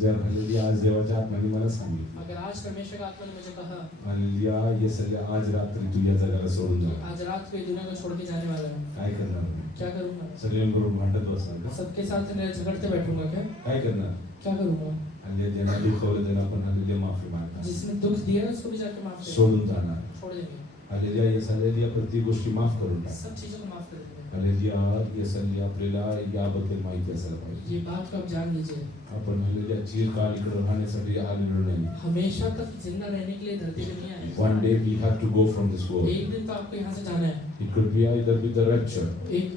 जर हालेलुया आज देवाच्या आत्म्याने मला सांगितलं, अगर आज परमेश्वर का आत्मा ने मुझे कहा हालेलुया ये सगळे आज रात्री तू या जगाला सोडून जा, आज रात को ये दुनिया को छोड़ के जाने वाला है, काय करणार? क्या करूँगा? सगळ्यांबरोबर भांडत बसणार का? सबके साथ झगड़ते बैठूंगा क्या? काय करणार? क्या करूँगा? हालेलुया ज्यांना दुखवलं त्यांना आपण हालेलुया माफी मागणार, जिसने दुख दिया उसको भी जाके माफ कर सोडून जाणार. छोड़ देंगे, हालेलुया ये हालेलुया प्रत्येक गोष्टी माफ करून टाक. सब चीजों को माफ कर देंगे। हालेलुया ये हालेलुया आपल्याला याबद्दल माहिती असायला पाहिजे. ये बात को आप जान लीजिए, आपण हालेलुया चिरकाल इकडे राहण्यासाठी आलेलो नाही. हमेशा तक जिंदा रहने के लिए धरती पे नहीं आए। One day we have to go from this world. एक दिन तो आपको यहाँ से जाना है। It could be either with the rapture. एक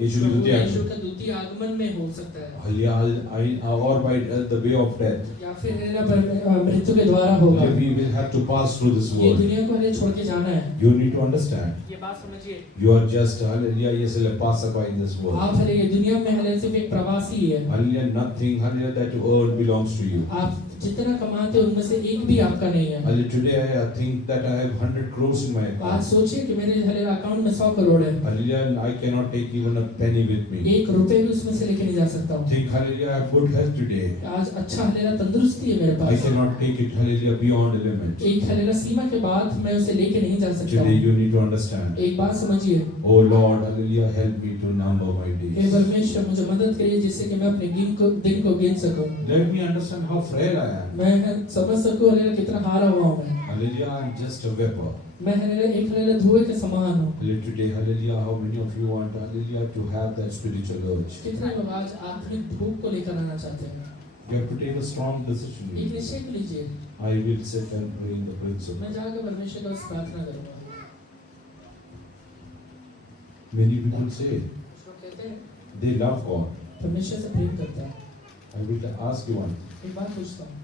यीशु की द्वितीय यीशु आगमन. का द्वितीय आगमन में हो सकता है, hallelujah or by the way of death. या फिर है ना मृत्यु के द्वारा होगा। We will have to pass through this ये world. दुनिया को हमें छोड़ के जाना है। You need to understand. ये बात समझिए, You are just hallelujah yes a passerby in this world. आप है ये दुनिया में है सिर्फ एक प्रवासी है। Hallelujah nothing hallelujah that you earn belongs to you. आप जितना कमाते हो उनमें से एक भी आपका नहीं है। Hallelujah today I think that I have 100 crores in my आज account. सोचिए कि मेरे अकाउंट में 100 करोड़ है, Hallelujah I cannot take even a penny with me. एक रुपए भी उसमें से लेके नहीं जा सकता हूँ। Think hallelujah I have good health today. आज अच्छा हलेला तंदुरुस्ती है मेरे I pass, cannot take it hallelujah beyond a limit. एक हलेला सीमा के बाद मैं उसे लेके नहीं जा सकता Today हूँ। you need to understand. एक बात समझिए, Oh Lord hallelujah help me to number my hey days. परमेश्वर मुझे मदद करिए जिससे कि मैं अपने दिन को गिन सकूं। Let me understand how frail I am. मैं समझ सकूं हलेला कितना हारा हुआ हूँ मैं। Hallelujah I am just a vapor. मैं हलेला एक हलेला धुएं के समान हूँ। Hallelujah today hallelujah how many of you want hallelujah to have that spiritual urge. कितने लोग आज आत्मिक भूख को लेकर आना चाहते हैं? You have to take a strong decision. एक निश्चय कर लीजिए, I will sit and pray in the principle. मैं जाकर परमेश्वर का प्रार्थना करूंगा। Many people say कुछ लोग कहते हैं they love God. परमेश्वर से प्रेम करता है। I will ask you one. एक बात पूछता हूँ,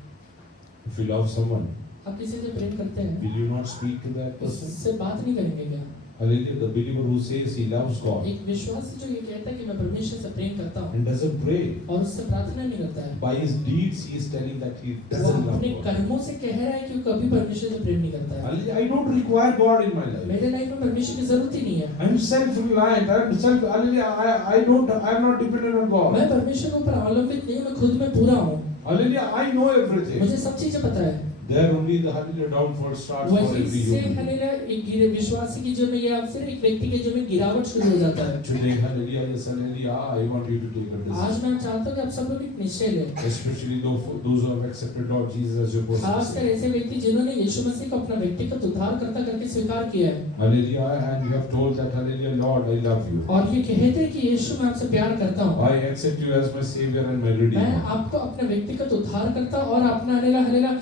If you love someone, आप किसी से प्रेम करते हैं, will you not speak to that person? उससे बात नहीं करेंगे क्या? Hallelujah. The believer who says he loves God एक विश्वासी जो ये कहता है कि मैं परमेश्वर से प्रेम करता हूँ and doesn't pray, और उससे प्रार्थना नहीं करता है, by his deeds he is telling that he वो doesn't love अपने God. कर्मों से कह रहा है कि वो कभी परमेश्वर से प्रेम नहीं करता है। Hallelujah. I don't require God in my life. मेरे लाइफ में परमेश्वर की जरूरत ही नहीं है। I'm self-reliant. Hallelujah. I am not dependent on God. मैं परमेश्वर के ऊपर अवलंबित नहीं हूँ, मैं खुद में पूरा हूँ, Hallelujah. I know everything. मुझे सब चीजें पता है। There only the hallelujah downfall starts for वही every से human. हलेला एक विश्वासी की जो में या फिर एक व्यक्ति के जो में गिरावट शुरू हो जाता है। Today, hallelujah, yes, hallelujah, I want you to take a आज decision. मैं चाहता हूँ कि आप सब लोग एक निश्चय लें, Especially those who have accepted Lord Jesus as your personal खासकर Savior. ऐसे व्यक्ति जिन्होंने यीशु मसीह को अपना व्यक्तिगत उद्धारकर्ता करके स्वीकार किया है Hallelujah, and you have told that, hallelujah, Lord, I love you. और ये कहते हैं कि यीशु मैं आपसे प्यार करता हूँ, I accept you as my Savior and my मैं Redeemer. आपको अपने व्यक्तिगत उद्धारकर्ता और अपना हलेला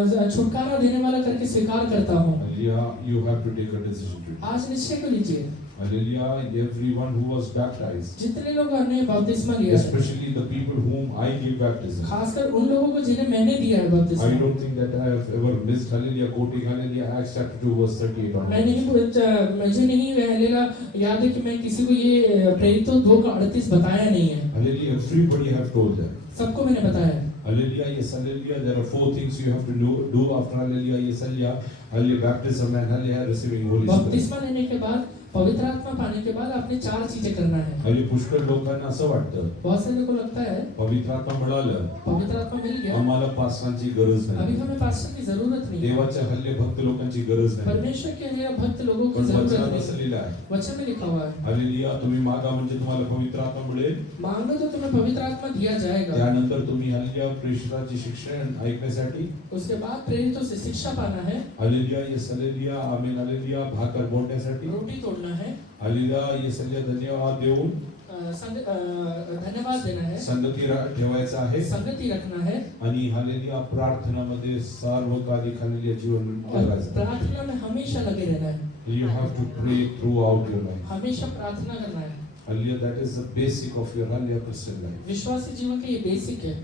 छुटकारा देने वाला करके स्वीकार करता हूँ। Hallelujah, you have to take a decision today. आज निश्चय कर लीजिए, Hallelujah, everyone who was baptized, जितने लोग ने बपतिस्मा लिया है, especially the people whom I give baptism. खासकर उन लोगों को जिन्हें मैंने दिया है I बपतिस्मा, don't think that I have ever missed, hallelujah, quoting, hallelujah, Acts chapter 2 verse 38 on मैं नहीं मुझे नहीं हलेला याद है कि मैं किसी को ये प्रेरितों 2:38 बताया नहीं है, Hallelujah, everybody have told them. सबको मैंने बताया है। Hallelujah, yes, hallelujah. There are 4 things you have to do after hallelujah, yes, hallelujah, hallelujah, baptism and hallelujah, receiving Holy Spirit. बपतिस्मा लेने के बाद पवित्र आत्मा पाने के बाद आपने 4 चीजें करना है। हल्ली पुष्कळ लोकांना असं वाटतं बहुत सारे लोगों को लगता है पवित्र आत्मा मिळालं पवित्र आत्मा मिल गया, आम्हाला पास्टरांची गरज अभी नाही. हमें पास्टर की जरूरत नहीं है, देवाच्या हल्ले भक्त लोकांची गरज नाही. परमेश्वर के लिए भक्त लोगों की पण जरूरत वचनात नहीं असं है। लिहिलं आहे, वचन में लिखा हुआ है, हल्लेलुया, तुम्ही मागा म्हणजे तुम्हाला पवित्र आत्मा मिळेल. मांगो तो तुम्हें पवित्र आत्मा दिया जाएगा, त्यानंतर तुम्ही हल्लेलुया प्रेषिताचे शिक्षण ऐकण्यासाठी उसके बाद प्रेरितों से शिक्षा पाना है, हल्लेलुया, येस हल्लेलुया, आमेन हल्लेलुया, भाकर बोलण्यासाठी रोटी तोड़ने बोलना है, हालेलुया येसल्या धन्यवाद देऊन धन्यवाद देना है, संगती ठेवायचा आहे संगति रखना है आणि हालेलुया प्रार्थनामध्ये सार्वकालिक हालेलुया जीवन और जगायचं. प्रार्थना में हमेशा लगे रहना है, You have to pray throughout your life. हमेशा प्रार्थना करना है. Hallelujah, that is the basic of your hallelujah Christian life. विश्वासी जीवन का ये बेसिक है.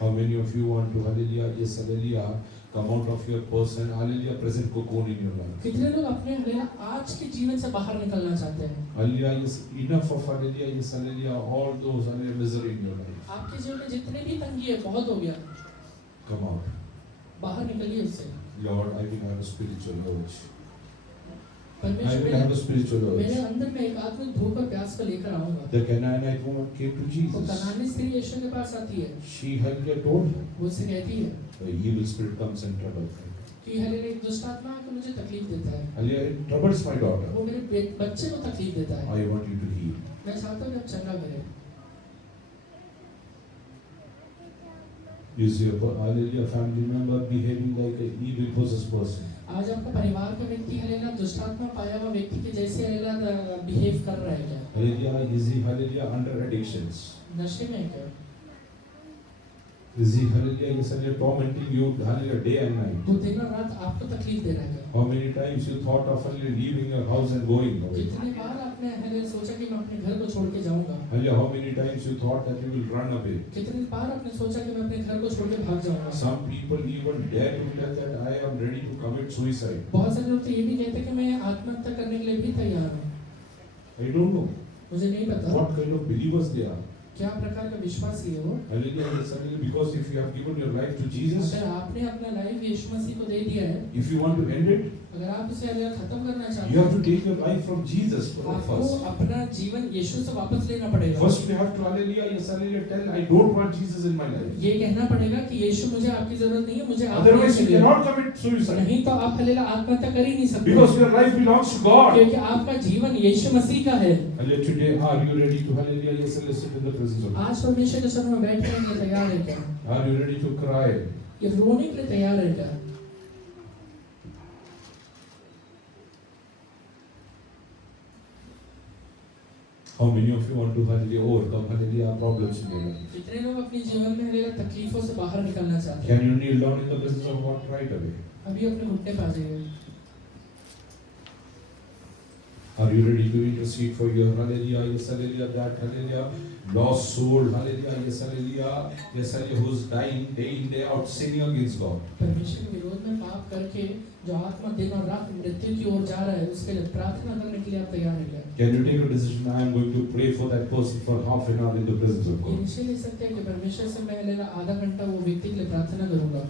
How many of you want to hallelujah, yes hallelujah, come out of your person hallelujah present cocoon in your life? कितने लोग अपने hallelujah आज के जीवन से बाहर निकलना चाहते हैं? Hallelujah, yes enough of hallelujah, yes hallelujah, all those hallelujah misery in your life. आपके जीवन में जितने भी तंगी है बहुत हो गया, Come out. बाहर निकलिए उससे. Lord, I will have a spiritual urge. I परमेश्वर will have a spiritual मेरे urge. अंदर में एक आत्मिक भूख और प्यास को लेकर आऊंगा. The Canaanite woman came to वो Jesus. कनानी स्त्री यीशु के पास आती है. She hallelujah told him, वो उससे कहती है the evil spirit comes and troubles me. कि हालेलुया एक दुष्ट आत्मा आकर मुझे तकलीफ देता है. Hallelujah, it troubles my daughter. वो मेरे बच्चे को तकलीफ देता है. I want you to heal. मैं चाहता हूँ कि आप चंगा करें. You see a hallelujah family member behaving like an evil possessed person. आज आपका परिवार का व्यक्ति हालेलुया दुष्ट आत्मा पाया हुआ व्यक्ति के जैसे हालेलुया बिहेव कर रहा है क्या? Hallelujah, is he hallelujah under addictions? नशे में है क्या? Is he hallelujah is hallelujah tormenting you hallelujah day and night? तो दिन और रात आपको तकलीफ दे रहा है क्या? How many times you thought of hallelujah leaving your house and going away? कितने बार आपने हालेलुया सोचा कि मैं अपने घर को छोड़ के जाऊंगा? Hallelujah, how many times you thought that you will run away? कितने बार आपने सोचा कि मैं अपने घर को छोड़ के भाग जाऊंगा? Some people even dare to tell that I am ready to commit suicide. बहुत सारे लोग तो ये भी कहते हैं कि मैं आत्महत्या करने के लिए भी तैयार हूँ. I don't know मुझे नहीं पता what kind of believers they are. क्या प्रकार का विश्वासी है वो. Hallelujah, yes, hallelujah, because if you have given your life to Jesus, अगर आपने अपना लाइफ यीशु मसीह को दे दिया है, if you want to end it, अगर आप इसे हालेलुया खत्म करना you चाहते have हैं, to take your life from Jesus आपको first. अपना जीवन यीशु से वापस लेना पड़ेगा. First we have to hallelujah, yes, hallelujah, tell I don't want Jesus in my life. ये कहना पड़ेगा कि यीशु मुझे आपकी जरूरत नहीं है, मुझे आप Otherwise you चाहिए. cannot commit suicide. नहीं तो आप हालेलुया आत्महत्या कर ही नहीं सकते. Because your life belongs to God. क्योंकि आपका जीवन यीशु मसीह का है. Hallelujah, today are you ready to hallelujah, yes, hallelujah, sit in the presence of God? आज परमेश्वर के सामने बैठने के लिए तैयार है क्या? Are you ready to cry? ये रोने के लिए तैयार है क्या? How many of you want to hallelujah overcome hallelujah problems in your life? कितने लोग अपने जीवन में हालेलुया तकलीफों से बाहर निकलना चाहते हैं? Can you kneel down in the presence of God right away? अभी अपने घुटने पे आ जाइए. Are you ready to intercede for your hallelujah, yes, hallelujah, that hallelujah, lost soul, hallelujah, yes, hallelujah, who's dying day in, day out, sinning against God? परमेश्वर के विरोध में पाप करके जो आत्मा दिन और रात मृत्यु की ओर जा रहा है, उसके लिए प्रार्थना करने के लिए आप तैयार हैं क्या? Can you take a decision? I am going to pray for that person for half an hour in the presence of ये God. निश्चय ले सकते हैं कि परमेश्वर से मैं हालेलुया आधा घंटा वो व्यक्ति के लिए प्रार्थना करूंगा.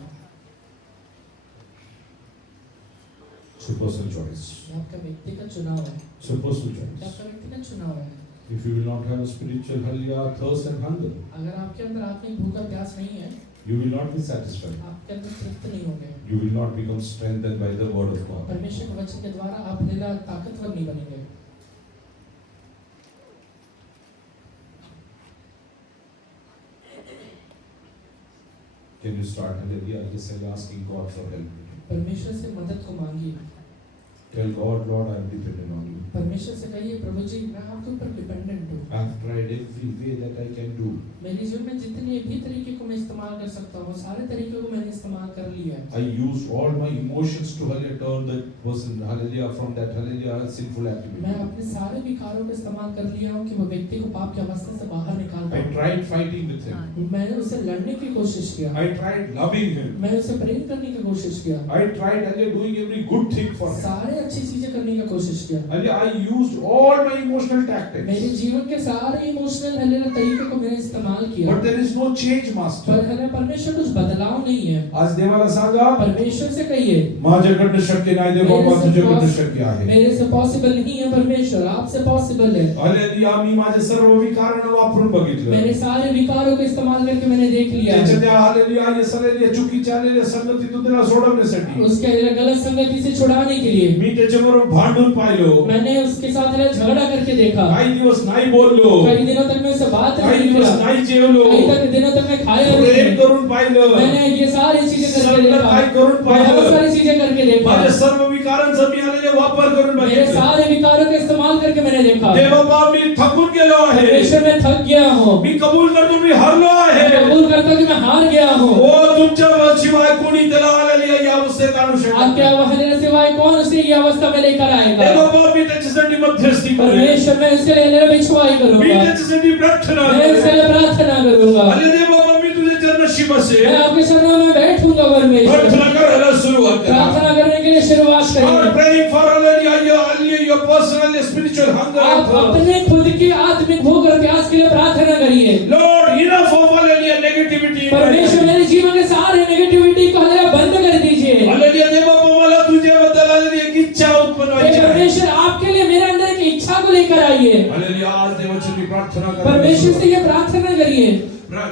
It's a personal choice. ये आपका व्यक्तिगत चुनाव है. It's a personal ये choice. आपका व्यक्तिगत चुनाव है. If you will not have a spiritual hallelujah, thirst and hunger, अगर आपके अंदर आत्मिक भूख और प्यास नहीं है, you will not be satisfied. आपके अंदर तृप्त नहीं होंगे. You will not become strengthened by the word of God. परमेश्वर के वचन के द्वारा आप हालेलुया ताकतवर नहीं बनेंगे. Can you start hallelujah, yes, asking God for help? परमेश्वर से मदद को मांगिए. Tell God, Lord, I am dependent on you. परमेश्वर से कहिए प्रभु जी मैं आपके ऊपर डिपेंडेंट हूँ. I have tried every way that I can do. मेरे जीवन में जितने भी तरीके को मैं इस्तेमाल कर सकता हूँ, सारे तरीकों को मैंने इस्तेमाल कर लिया है. I used all my emotions to hallelujah turn that person hallelujah from that hallelujah sinful मैं activity. अपने सारे विकारों का इस्तेमाल कर लिया हूँ कि वो व्यक्ति को पाप की अवस्था से बाहर निकाल I पाऊँ. tried fighting with him. मैंने उससे लड़ने की कोशिश किया. I tried loving him. मैं उसे प्रेम करने की कोशिश किया. I tried hallelujah doing every good thing for him. सारे अच्छी चीजें करने की कोशिश किया. Hallelujah, I used all my emotional मेरे tactics. जीवन के सारे इमोशनल हालेलुया तरीकों को मैंने इस्तेमाल किया. But there is no change, master. पर हालेलुया परमेश्वर कुछ बदलाव नहीं है. आज देवाला सांगा परमेश्वर से कहिए माझ्याकडनं शक्य नाही देवा बाबा तुझ्याकडनं शक्य आहे. मेरे से पॉसिबल नहीं है परमेश्वर, आपसे पॉसिबल है. हालेलुया मी माझे सर्व विकारांना वापरून बघितलं. मेरे सारे विकारों को इस्तेमाल करके मैंने देख लिया त्याच्या है. त्या हालेलुया येस हालेलुया चुकीच्या आलेल्या संगतीतून त्याला सोडवण्यासाठी उसके हालेलुया गलत संगति से छुड़ाने के लिए मी त्याच्याबरोबर भांडून पाहिलो. मैंने उसके साथ हालेलुया झगड़ा करके देखा. काही दिवस नाही बोललो जेवलो, कई दिनों तक मैं इसे बात काही नहीं दिवस किया, नाही जेवलो, कई तक दिनों तक मैं खाया नहीं, प्रेम करून पाहिलं, मैंने ये सारी चीजें करके सगळं देखा, काय करून बहुत पाहिलं, सारी चीजें करके देखा, माझ्या सर्व विकारांचा मी आलेले वापर करून मेरे बघितलं. सारे विकारों का इस्तेमाल करके मैंने देखा, देव बाबा मी थकून गेलो आहे, परमेश्वर मैं थक गया हूँ, मी कबूल करतो मी हरलो आहे. मैं कबूल करता हूँ कि मैं हार गया हूँ. ओ तुमच्या शिवाय कोणी त्याला आलेली या अवस्थेत आणू शकत आपके नाही. वहां सिवाय कौन उसे ये अवस्था में लेकर आएगा? देव बाबा मी त्याच्यासाठी मध्यस्थी करेन, परमेश्वर मैं इसके लिए निरभिक्षुवाई मी करूंगा, त्याच्यासाठी प्रार्थना मैं इसके करेन. लिए प्रार्थना करूंगा, अरे देव बाबा मी तुझ्या चरणाशी मैं बसेन, आपके चरणों में बैठूंगा. परमेश्वर प्रार्थना करायला सुरुवात करा. प्रार्थना करने के लिए शुरुआत Start करें. praying for your personal spiritual hunger and आप thirst. अपने खुद की आत्मिक भूख और प्यास के लिए प्रार्थना करिए. Lord, enough of hallelujah negativity. परमेश्वर मेरे जीवन के सारे नेगेटिविटी को हल्ला बंद कर दीजिए. हालेलुया देव बाबा मला तुझ्याबद्दल आलेली एक इच्छा उत्पन्न हे व्हायची आहे. परमेश्वर आपके लिए मेरे अंदर की इच्छा को लेकर आइए. हालेलुया आज देवाची मी प्रार्थना परमेश्वर करायला से ये प्रार्थना करिए,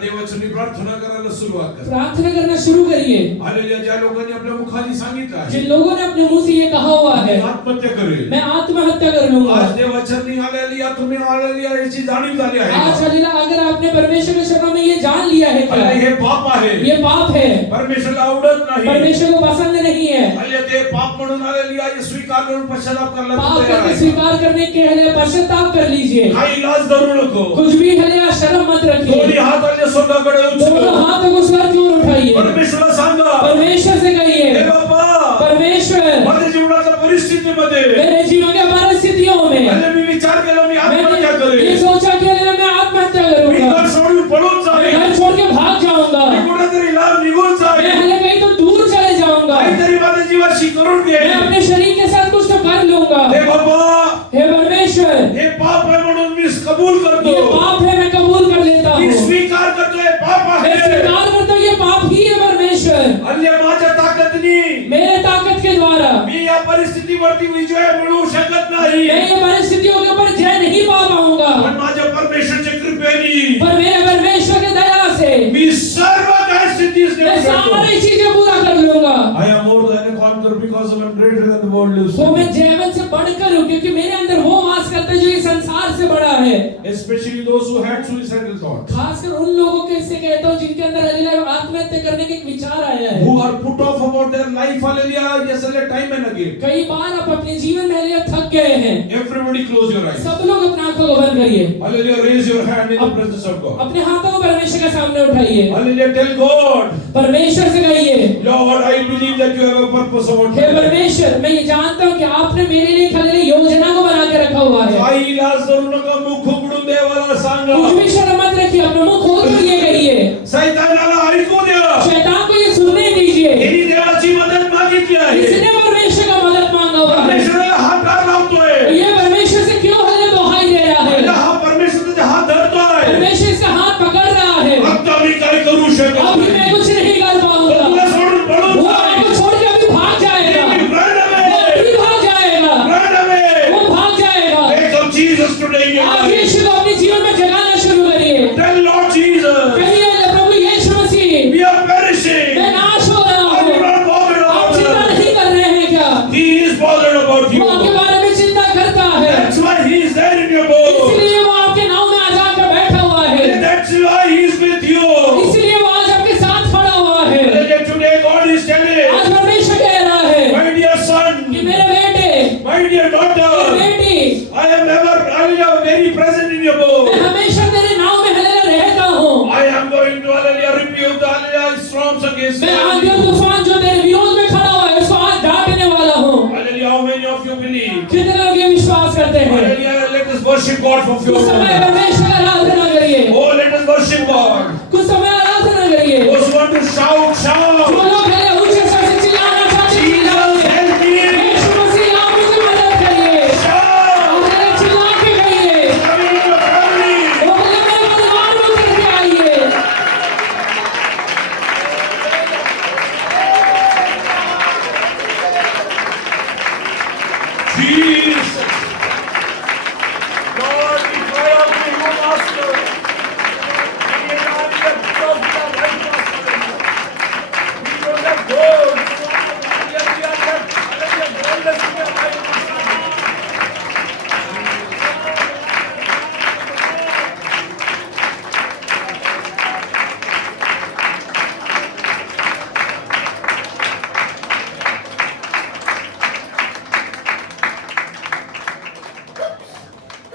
देवाची मी प्रार्थना करायला सुरुवात कर. प्रार्थना करना शुरू करिए. हालेलुया ज्या लोकांनी आपल्या मुखाने सांगितलं आहे जिन लोगों ने अपने मुंह से ये कहा हुआ है, आत्महत्या करेल, मैं आत्महत्या कर लूंगा, आज देवाचरणी हालेलुया तुम्ही हालेलुया याची जाणीव झाली आज आहे. हल्ला अगर आपने परमेश्वर के शरणों में ये जान लिया है क्या, हालेलुया हे पाप आहे, ये पाप है, परमेश्वरला आवडत नाही. परमेश्वर को पसंद नहीं है. हालेलुया ते पाप म्हणून हालेलुया हे स्वीकार करून पश्चाताप करायला पाप तू तयार करके आहे. स्वीकार करने के लिए पश्चाताप कर लीजिए. काही लाज धरू नको. कुछ भी हले शर्म मत दोन्ही रखिए, हात आले स्वतःकडे दोनों उचलून हाथों को स्वर की ओर उठाइए, परमेश्वरला सांगा, परमेश्वर से हे कहिए, बाबा परमेश्वर माझ्या जीवनाच्या परिस्थितीमध्ये मेरे जीवन के परिस्थितियों में अरे मी विचार केला मी आत्महत्या मैंने ये करेन, सोचा कि अरे मैं आत्महत्या मी करूंगा, घर सोडून पळून मैं जाईन, घर छोड़ के भाग जाऊंगा, मी कुठेतरी लांब निघून मैं जाईन, हले कहीं तो दूर चले जाऊंगा, काहीतरी माझ्या जीवाशी करून मैं घेईन. अपने शरीर के साथ कुछ तो कर लूंगा. हे बाबा हे परमेश्वर, हे पाप आहे म्हणून मी कबूल ये करतो, पाप है, मैं कबूल कर लेता मी हूँ, स्वीकार करतो हे पाप मैं आहे. स्वीकार करता हूँ ये पाप ही है. परमेश्वर अन्य माझ्या ताकदनी मेरे ताकत के द्वारा मी या परिस्थितीवरती विजय मिळवू शकत नाही, मैं ये परिस्थितियों के ऊपर जय नहीं पा पाऊंगा, पण माझ्या परमेश्वरच्या कृपेने पर मेरे परमेश्वर के दया से मी सर्व काही सिद्धीस मैं देऊ शकतो. सारी चीजें पूरा कर लूंगा. I am more than a conqueror because I am greater than the world lives. तो मैं जयवंत से बढ़कर हूँ, क्योंकि मेरे अंदर वो वास करता है जो इस संसार से बड़ा है. Especially those who had suicidal thoughts, खासकर उन लोगों के से कहता हूँ जिनके अंदर हल्ला आत्महत्या करने के एक विचार आया है. who are put off about their life, hallelujah, yes, time and again. कई बार आप अपने जीवन में हल्ला थक गए हैं. Everybody close your eyes. सब लोग अपने आंखों को बंद करिए, Hallelujah, raise your hand in the presence of God. अपने हाथों को परमेश्वर के सामने उठाइए, Hallelujah, tell God, परमेश्वर से कहिए, Lord, I believe that you have a purpose about hey my life. परमेश्वर, मैं ये जानता हूँ कि आपने मेरे लिए खाली योजना को बना के रखा हुआ है. काही लाज धरू नका, मुख उघडून देवाला सांगा. कुछ भी शर्म मत रखिए, अपना मुंह खोल कर ये कहिए, सैतानाला ऐकू द्या. शैतान को ये सुनने दीजिए. त्यांनी देवाची मदत मागितली आहे. इसने परमेश्वर का मदद मांगा हुआ है. परमेश्वराला हात लावून लावतोय. ये परमेश्वर से क्यों हल्ले दुहाई दे रहा है? पहिला हा परमेश्वर त्याचे हात धरतोय. परमेश्वर इसका हाथ पकड़ रहा है. आता मी काय करू शकत अभी नाही. मैं कुछ नहीं कर तो पाऊंगा. तुला सोडून पळून वो जाईन. आपको छोड़ के अभी भाग जाएगा, मी run वो away. अभी भाग जाएगा, Run away. वो भाग जाएगा. Wake up Jesus today in your आप life. यीशु को अपने जीवन में जगाना शुरू करिए. Tell Lord Jesus, कहिए प्रभु यीशु मसीह, we are perishing. मैं नाश हो रहा Are you हूँ. not bothered आप about चिंता us? नहीं कर रहे हैं क्या? He is bothered about वो आपके you. बारे में चिंता करता है. That's why he is there in your boat. इसलिए वो आपके नाव में आजा कर बैठा हुआ है. That's why he is with you. इसलिए वो आज आपके साथ खड़ा हुआ है. And today God is telling, आज परमेश्वर कह रहा है my dear son, कि मेरे बेटे, my dear मेरी daughter, बेटी, I am very present in your boat. मैं हमेशा तेरे नाव में हले रहता हूँ. I am going to hallelujah rebuke the hallelujah storms against मैं आंधी और you. तूफान जो तेरे विरोध में खड़ा हुआ है उसको आज डांटने वाला हूँ. Hallelujah, how many of you believe? कितने लोग ये विश्वास करते हैं? Hallelujah, let us worship God for few कुछ समय moments. परमेश्वर की आराधना करिए. Oh, let us worship God. कुछ समय आराधना करिए. Those who want to shout, जो shout. लोग हले ऊंचे स्वर से चिल्लाना चाहते हैं, Jesus, चिल्लाइए. help me. यीशु मसीह आप मुझे मदद करिए. Shout. आप हले चिल्ला के कहिए. Come in your family. वो हले मेरे परिवार में उतर के आइए. Jesus. Lord, we cry out to you, Master.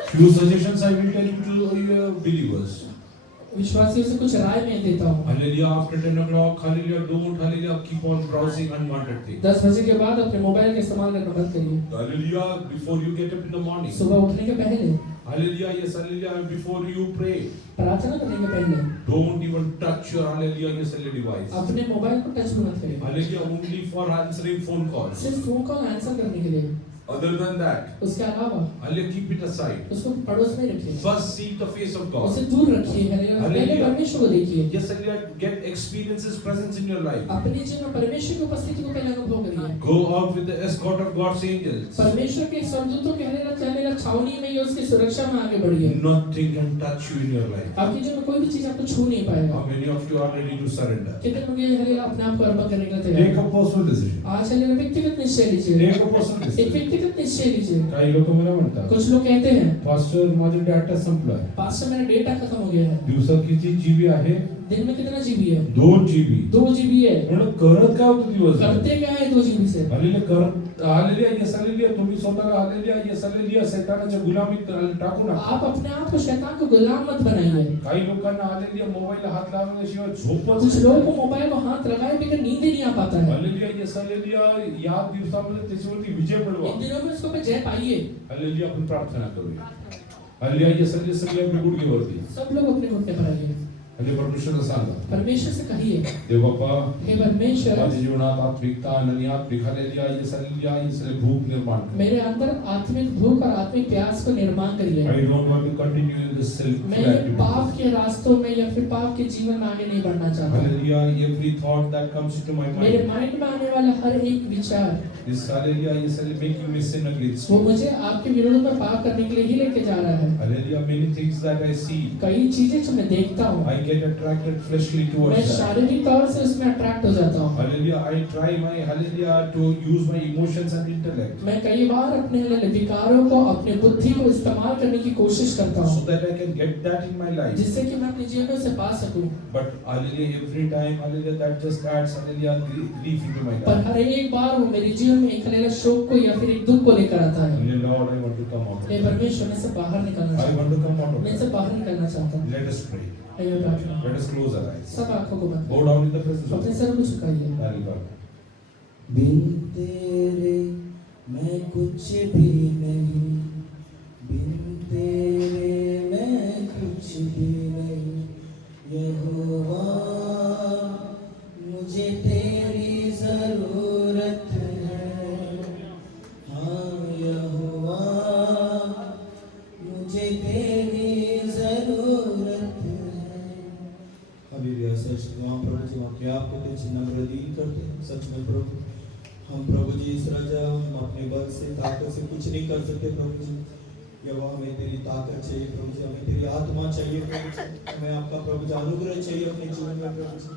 Few suggestions I will tell you to believers. विश्वासियों से कुछ राय मैं देता हूँ। Hallelujah. After 10 o'clock, hallelujah, don't hallelujah keep on browsing unwanted things. 10 बजे के बाद अपने मोबाइल का इस्तेमाल करना बंद करिए। Hallelujah. Before you get up in the morning. सुबह उठने के पहले, Hallelujah. Yes, hallelujah. Before you pray. प्रार्थना करने के पहले, Don't even touch your hallelujah, yes, hallelujah device. अपने मोबाइल को टच मत करिए। Hallelujah. Only for answering phone calls. सिर्फ फोन कॉल आंसर करने के लिए। Other than that, उसके अलावा hallelujah, keep it aside. उसको पड़ोस में रखिए। First seek the face of God. उसे दूर रखिए। पहले परमेश्वर को देखिए। Yes, hallelujah. Get experiences presence in your life. अपने जीवन में परमेश्वर की उपस्थिति को पहले अनुभव करिए। Go out with the escort of God's angels. परमेश्वर के स्वर्गदूतों के चलेगा छावनी में या उसकी सुरक्षा में आगे बढ़िए। Nothing can touch you in your life. आपके जीवन में कोई भी चीज आपको छू नहीं पाएगा। How many of you are ready to surrender? कितने लोग ये हले अपने आप को अर्पण करने के लिए तैयार Take हैं? a personal decision. आज हले व्यक्तिगत निश्चय लीजिए। Take a personal एक decision. व्यक्तिगत निश्चय लीजिए। काही लोक मला म्हणतात, कुछ लोग कहते हैं, पास्टर माझा डाटा संपलाय. पास्टर मेरा डेटा खत्म हो गया है। दिवसात किती जीबी आहे? दिन में कितना जीबी है? 2 जीबी. 2 जीबी है। म्हणून करत काय होतं दिवस? करते क्या है 2 जीबी से? हालेलुया करत हालेलुया येस हालेलुया तुम्ही स्वतःला हालेलुया येस हालेलुया शैतानाच्या गुलामीत टाकू नका. आप अपने आप को शैतान को गुलाम मत बनाइए। काही लोकांना हालेलुया मोबाईल हात लावल्याशिवाय झोपच कुछ लोगों को मोबाइल को हाथ लगाए बगैर नींद ही नहीं आ पाता है। हालेलुया येस हालेलुया या दिवसामध्ये त्याच्यावरती विजय मिळवा. इन दिनों में उसको पे जय पाइए। हालेलुया आपण प्रार्थना करूया. हालेलुया येस हालेलुया सगळे आपले गुडघेवरती. सब लोग अपने घुटने पर आइए। आणि परमेश्वराला सांगा, परमेश्वर से कहिए, देव बाप्पा हे परमेश्वर, माझ्या जीवनात आत्मिकता आणि आत्मिक हालेलुया येस हालेलुया येस भूख निर्माण कर. मेरे अंदर आत्मिक भूख और आत्मिक प्यास को निर्माण करिए। I don't want to continue in this self मैं ये पाप के रास्तों में या फिर पाप के जीवन में आगे नहीं बढ़ना चाहता। Hallelujah, every thought that comes into my मेरे mind. माइंड में आने वाला हर एक विचार This hallelujah is making me sin against वो you. मुझे आपके विरोध में पाप करने के लिए ही लेके जा रहा है। Hallelujah, many things that I see, कई चीजें जो मैं देखता हूँ, I get attracted fleshly मैं towards that. शारीरिक तौर से उसमें अट्रैक्ट हो जाता हूँ। Hallelujah, I try my hallelujah to use my emotions and intellect मैं कई बार अपने विकारों को, अपने बुद्धि को इस्तेमाल करने की कोशिश करता so हूँ, that I can get that in my life. जिससे कि मैं अपने जीवन में उसे पा सकूं। But hallelujah, every time hallelujah that just adds hallelujah grief into my पर life. हर एक बार वो मेरे जीवन में एक हलेला शोक को या फिर एक दुख को लेकर आता है। Hallelujah, Lord, I want to come out of hey it. परमेश्वर, मैं से बाहर निकलना I चाहता want to come out हूँ, of मैं it. से बाहर निकलना चाहता हूँ। Let us pray. आइए प्रार्थना। Let us close our eyes. सब आंखों को बंद Bow करें, down in the presence of अपने God. सर को झुकाइए। Hallelujah. बिन तेरे मैं कुछ भी नहीं, बिन तेरे मैं कुछ भी नहीं। यहोवा मुझे तेरी जरूरत है, हाँ यहोवा मुझे तेरी जरूरत है। हालेलुया। सच में हम प्रभु जी आपके आपको तेज नम्र दीन करते हैं। सच में प्रभु हम प्रभु जी इस राजा हम अपने बल से ताकत से कुछ नहीं कर सकते प्रभु जी। यहोवा हमें तेरी ताकत चाहिए प्रभु जी, हमें तेरी आत्मा चाहिए प्रभु जी, हमें आपका प्रभु जी अनुग्रह चाहिए अपने जीवन में प्रभु जी।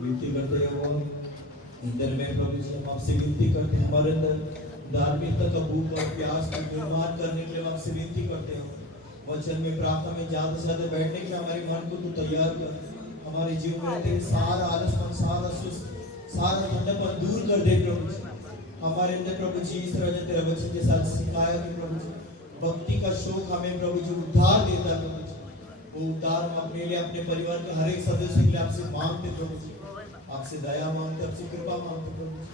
विनती करते हैं वो अंदर में प्रभु जी, हम आपसे विनती करते हैं हमारे अंदर धार्मिकता का भूख और प्यास को निर्माण करने के लिए आपसे विनती करते हैं। वचन में प्रार्थना में ज्यादा से ज्यादा बैठने के लिए हमारे मन को तू तैयार कर। हमारे जीवन में तेरे सारा आलसपन, सारा सुस्त, सारा ठंडापन दूर कर दे प्रभु जी। हमारे अंदर प्रभु जी इस तरह तेरे वचन के साथ सिखाया कि प्रभु जी भक्ति का शौक हमें प्रभु जी उद्धार देता है प्रभु जी। वो उद्धार हम अपने लिए, अपने परिवार के हर एक सदस्य के लिए आपसे मांगते प्रभु जी, आपसे दया मांगते, आपसे कृपा मांगते प्रभु जी।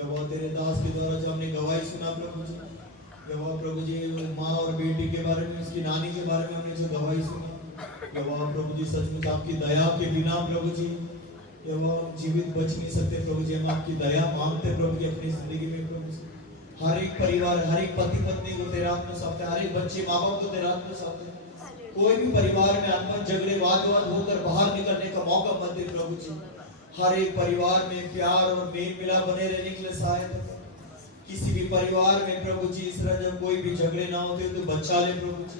यहोवा तेरे दास के द्वारा जो हमने गवाही सुना प्रभु जी, यहोवा प्रभु जी माँ और बेटी के बारे में, उसकी नानी के बारे में हमने जो गवाही सुनी, यहोवा प्रभु जी सचमुच आपकी दया के बिना प्रभु जी यहोवा जीवित बच नहीं सकते प्रभु जी। हम आपकी दया मांगते प्रभु जी अपनी जिंदगी में प्रभु जी। हर एक परिवार, हर एक पति पत्नी को तेरे हाथ में सौंपते, हर एक बच्चे माँ बाप को तेरे हाथ में सौंपते। कोई भी परिवार में अनबन झगड़े वाद विवाद होकर बाहर निकलने का मौका मत दे प्रभु जी। हर एक परिवार में प्यार और मेल मिलाप बने रहने के लिए सहायता कर। किसी भी परिवार में प्रभु जी इस तरह जब कोई भी झगड़े ना होते तो बचा ले प्रभु जी।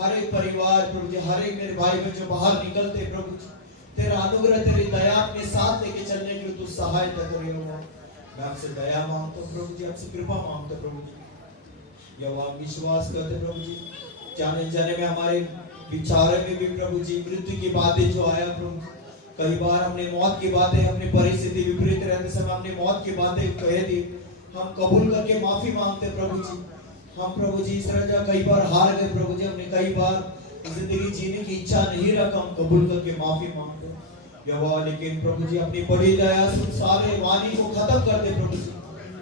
हर एक परिवार प्रभु जी, हर एक मेरे भाई बहन जो बाहर निकलते प्रभु जी, तेरा अनुग्रह तेरी दया अपने साथ लेके चलने के लिए तू सहायता करे। मैं आपसे दया मांगता हूँ प्रभु जी, आपसे कृपा मांगता हूँ प्रभु जी। यह आप विश्वास करते प्रभु जी, जाने जाने में हमारे विचार में भी प्रभु जी मृत्यु की बातें जो आया प्रभु जी, कई बार हमने मौत की बातें, अपनी परिस्थिति विपरीत रहने समय हमने मौत की बातें कह दी, हम कबूल करके माफी मांगते प्रभु जी। हम प्रभु जी इस राजा कई बार हार गए प्रभु जी, हमने कई बार जिंदगी जीने की इच्छा नहीं रखा, हम कबूल करके माफी मांगते हैं यहोवा। लेकिन प्रभु जी अपनी बड़ी दया से सारे वाणी को खत्म कर दे प्रभु जी,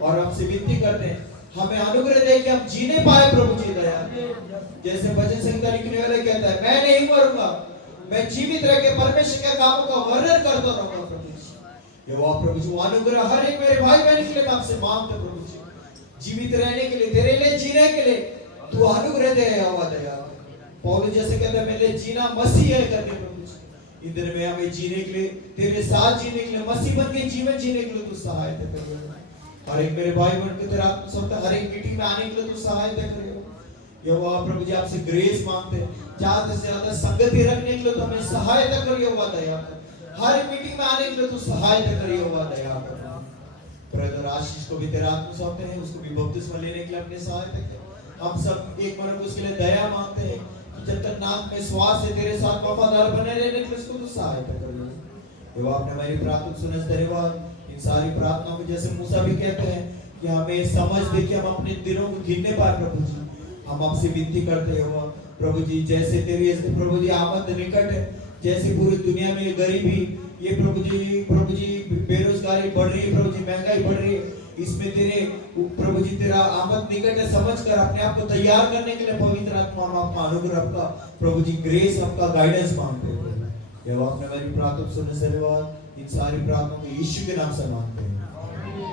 और हमसे विनती करते हैं हमें अनुग्रह दे कि हम जीने पाए प्रभु जी दया। जैसे भजन संहिता लिखने वाले कहता है, मैं नहीं मरूंगा, मैं जीवित रह के परमेश्वर के कामों का वर्णन करता रहूंगा प्रभु जी। यहोवा प्रभु जी वो अनुग्रह हर एक मेरे भाई बहन के लिए आपसे मांगते प्रभु जी, जीवित रहने के लिए, तेरे लिए जीने के लिए तू अनुग्रह दे यहोवा दया। पौलुस जैसे कहता है मेरे लिए जीना मसीह है करके प्रभु जी, इधर में हमें जीने के लिए, तेरे साथ जीने के लिए, मसीह बन के जीवन जीने के लिए तू सहायता करिए। हर एक मेरे भाई बहन के तेरा आत्मा हर एक मीटिंग में आने के लिए तू सहायता करिए यहोवा। प्रभु जी आपसे ग्रेस मांगते हैं, ज्यादा से ज्यादा संगति रखने के लिए तो हमें सहायता करिए यहोवा दया। हर मीटिंग में आने के लिए तू सहायता करिए यहोवा दया। ब्रदर आशीष को भी तेरा आत्मा सौंपते हैं, उसको भी बपतिस्मा लेने के लिए अपने सहायता कर। हम सब एक मन उसके लिए दया मांगते हैं, जब तक नाक में श्वास है तेरे साथ वफादार बने रहने के लिए उसको तू सहायता करिए यहोवा। आपने हमारी प्रार्थना सुने, धन्यवाद। इन सारी प्रार्थनाओं में जैसे मूसा भी कहते हैं कि हमें समझ दे कि हम अपने दिनों को गिनने पाए प्रभु जी, हम आपसे विनती करते हो प्रभु जी, जैसे तेरी प्रभु जी आमद निकट है, जैसे पूरी दुनिया में गरीबी, ये प्रभु जी बेरोजगारी बढ़ रही है प्रभु जी, महंगाई बढ़ रही है, इसमें तेरे प्रभु जी तेरा आमद निकट है, समझकर अपने आप को तैयार करने के लिए पवित्र आत्मा आपका अनुग्रह, आपका प्रभु जी ग्रेस, आपका गाइडेंस मांगते हैं। यहोवा आपने हमारी प्रार्थना सुनने से धन्यवाद। इन सारी प्रार्थनाओं को यीशु के नाम से मांगते हैं।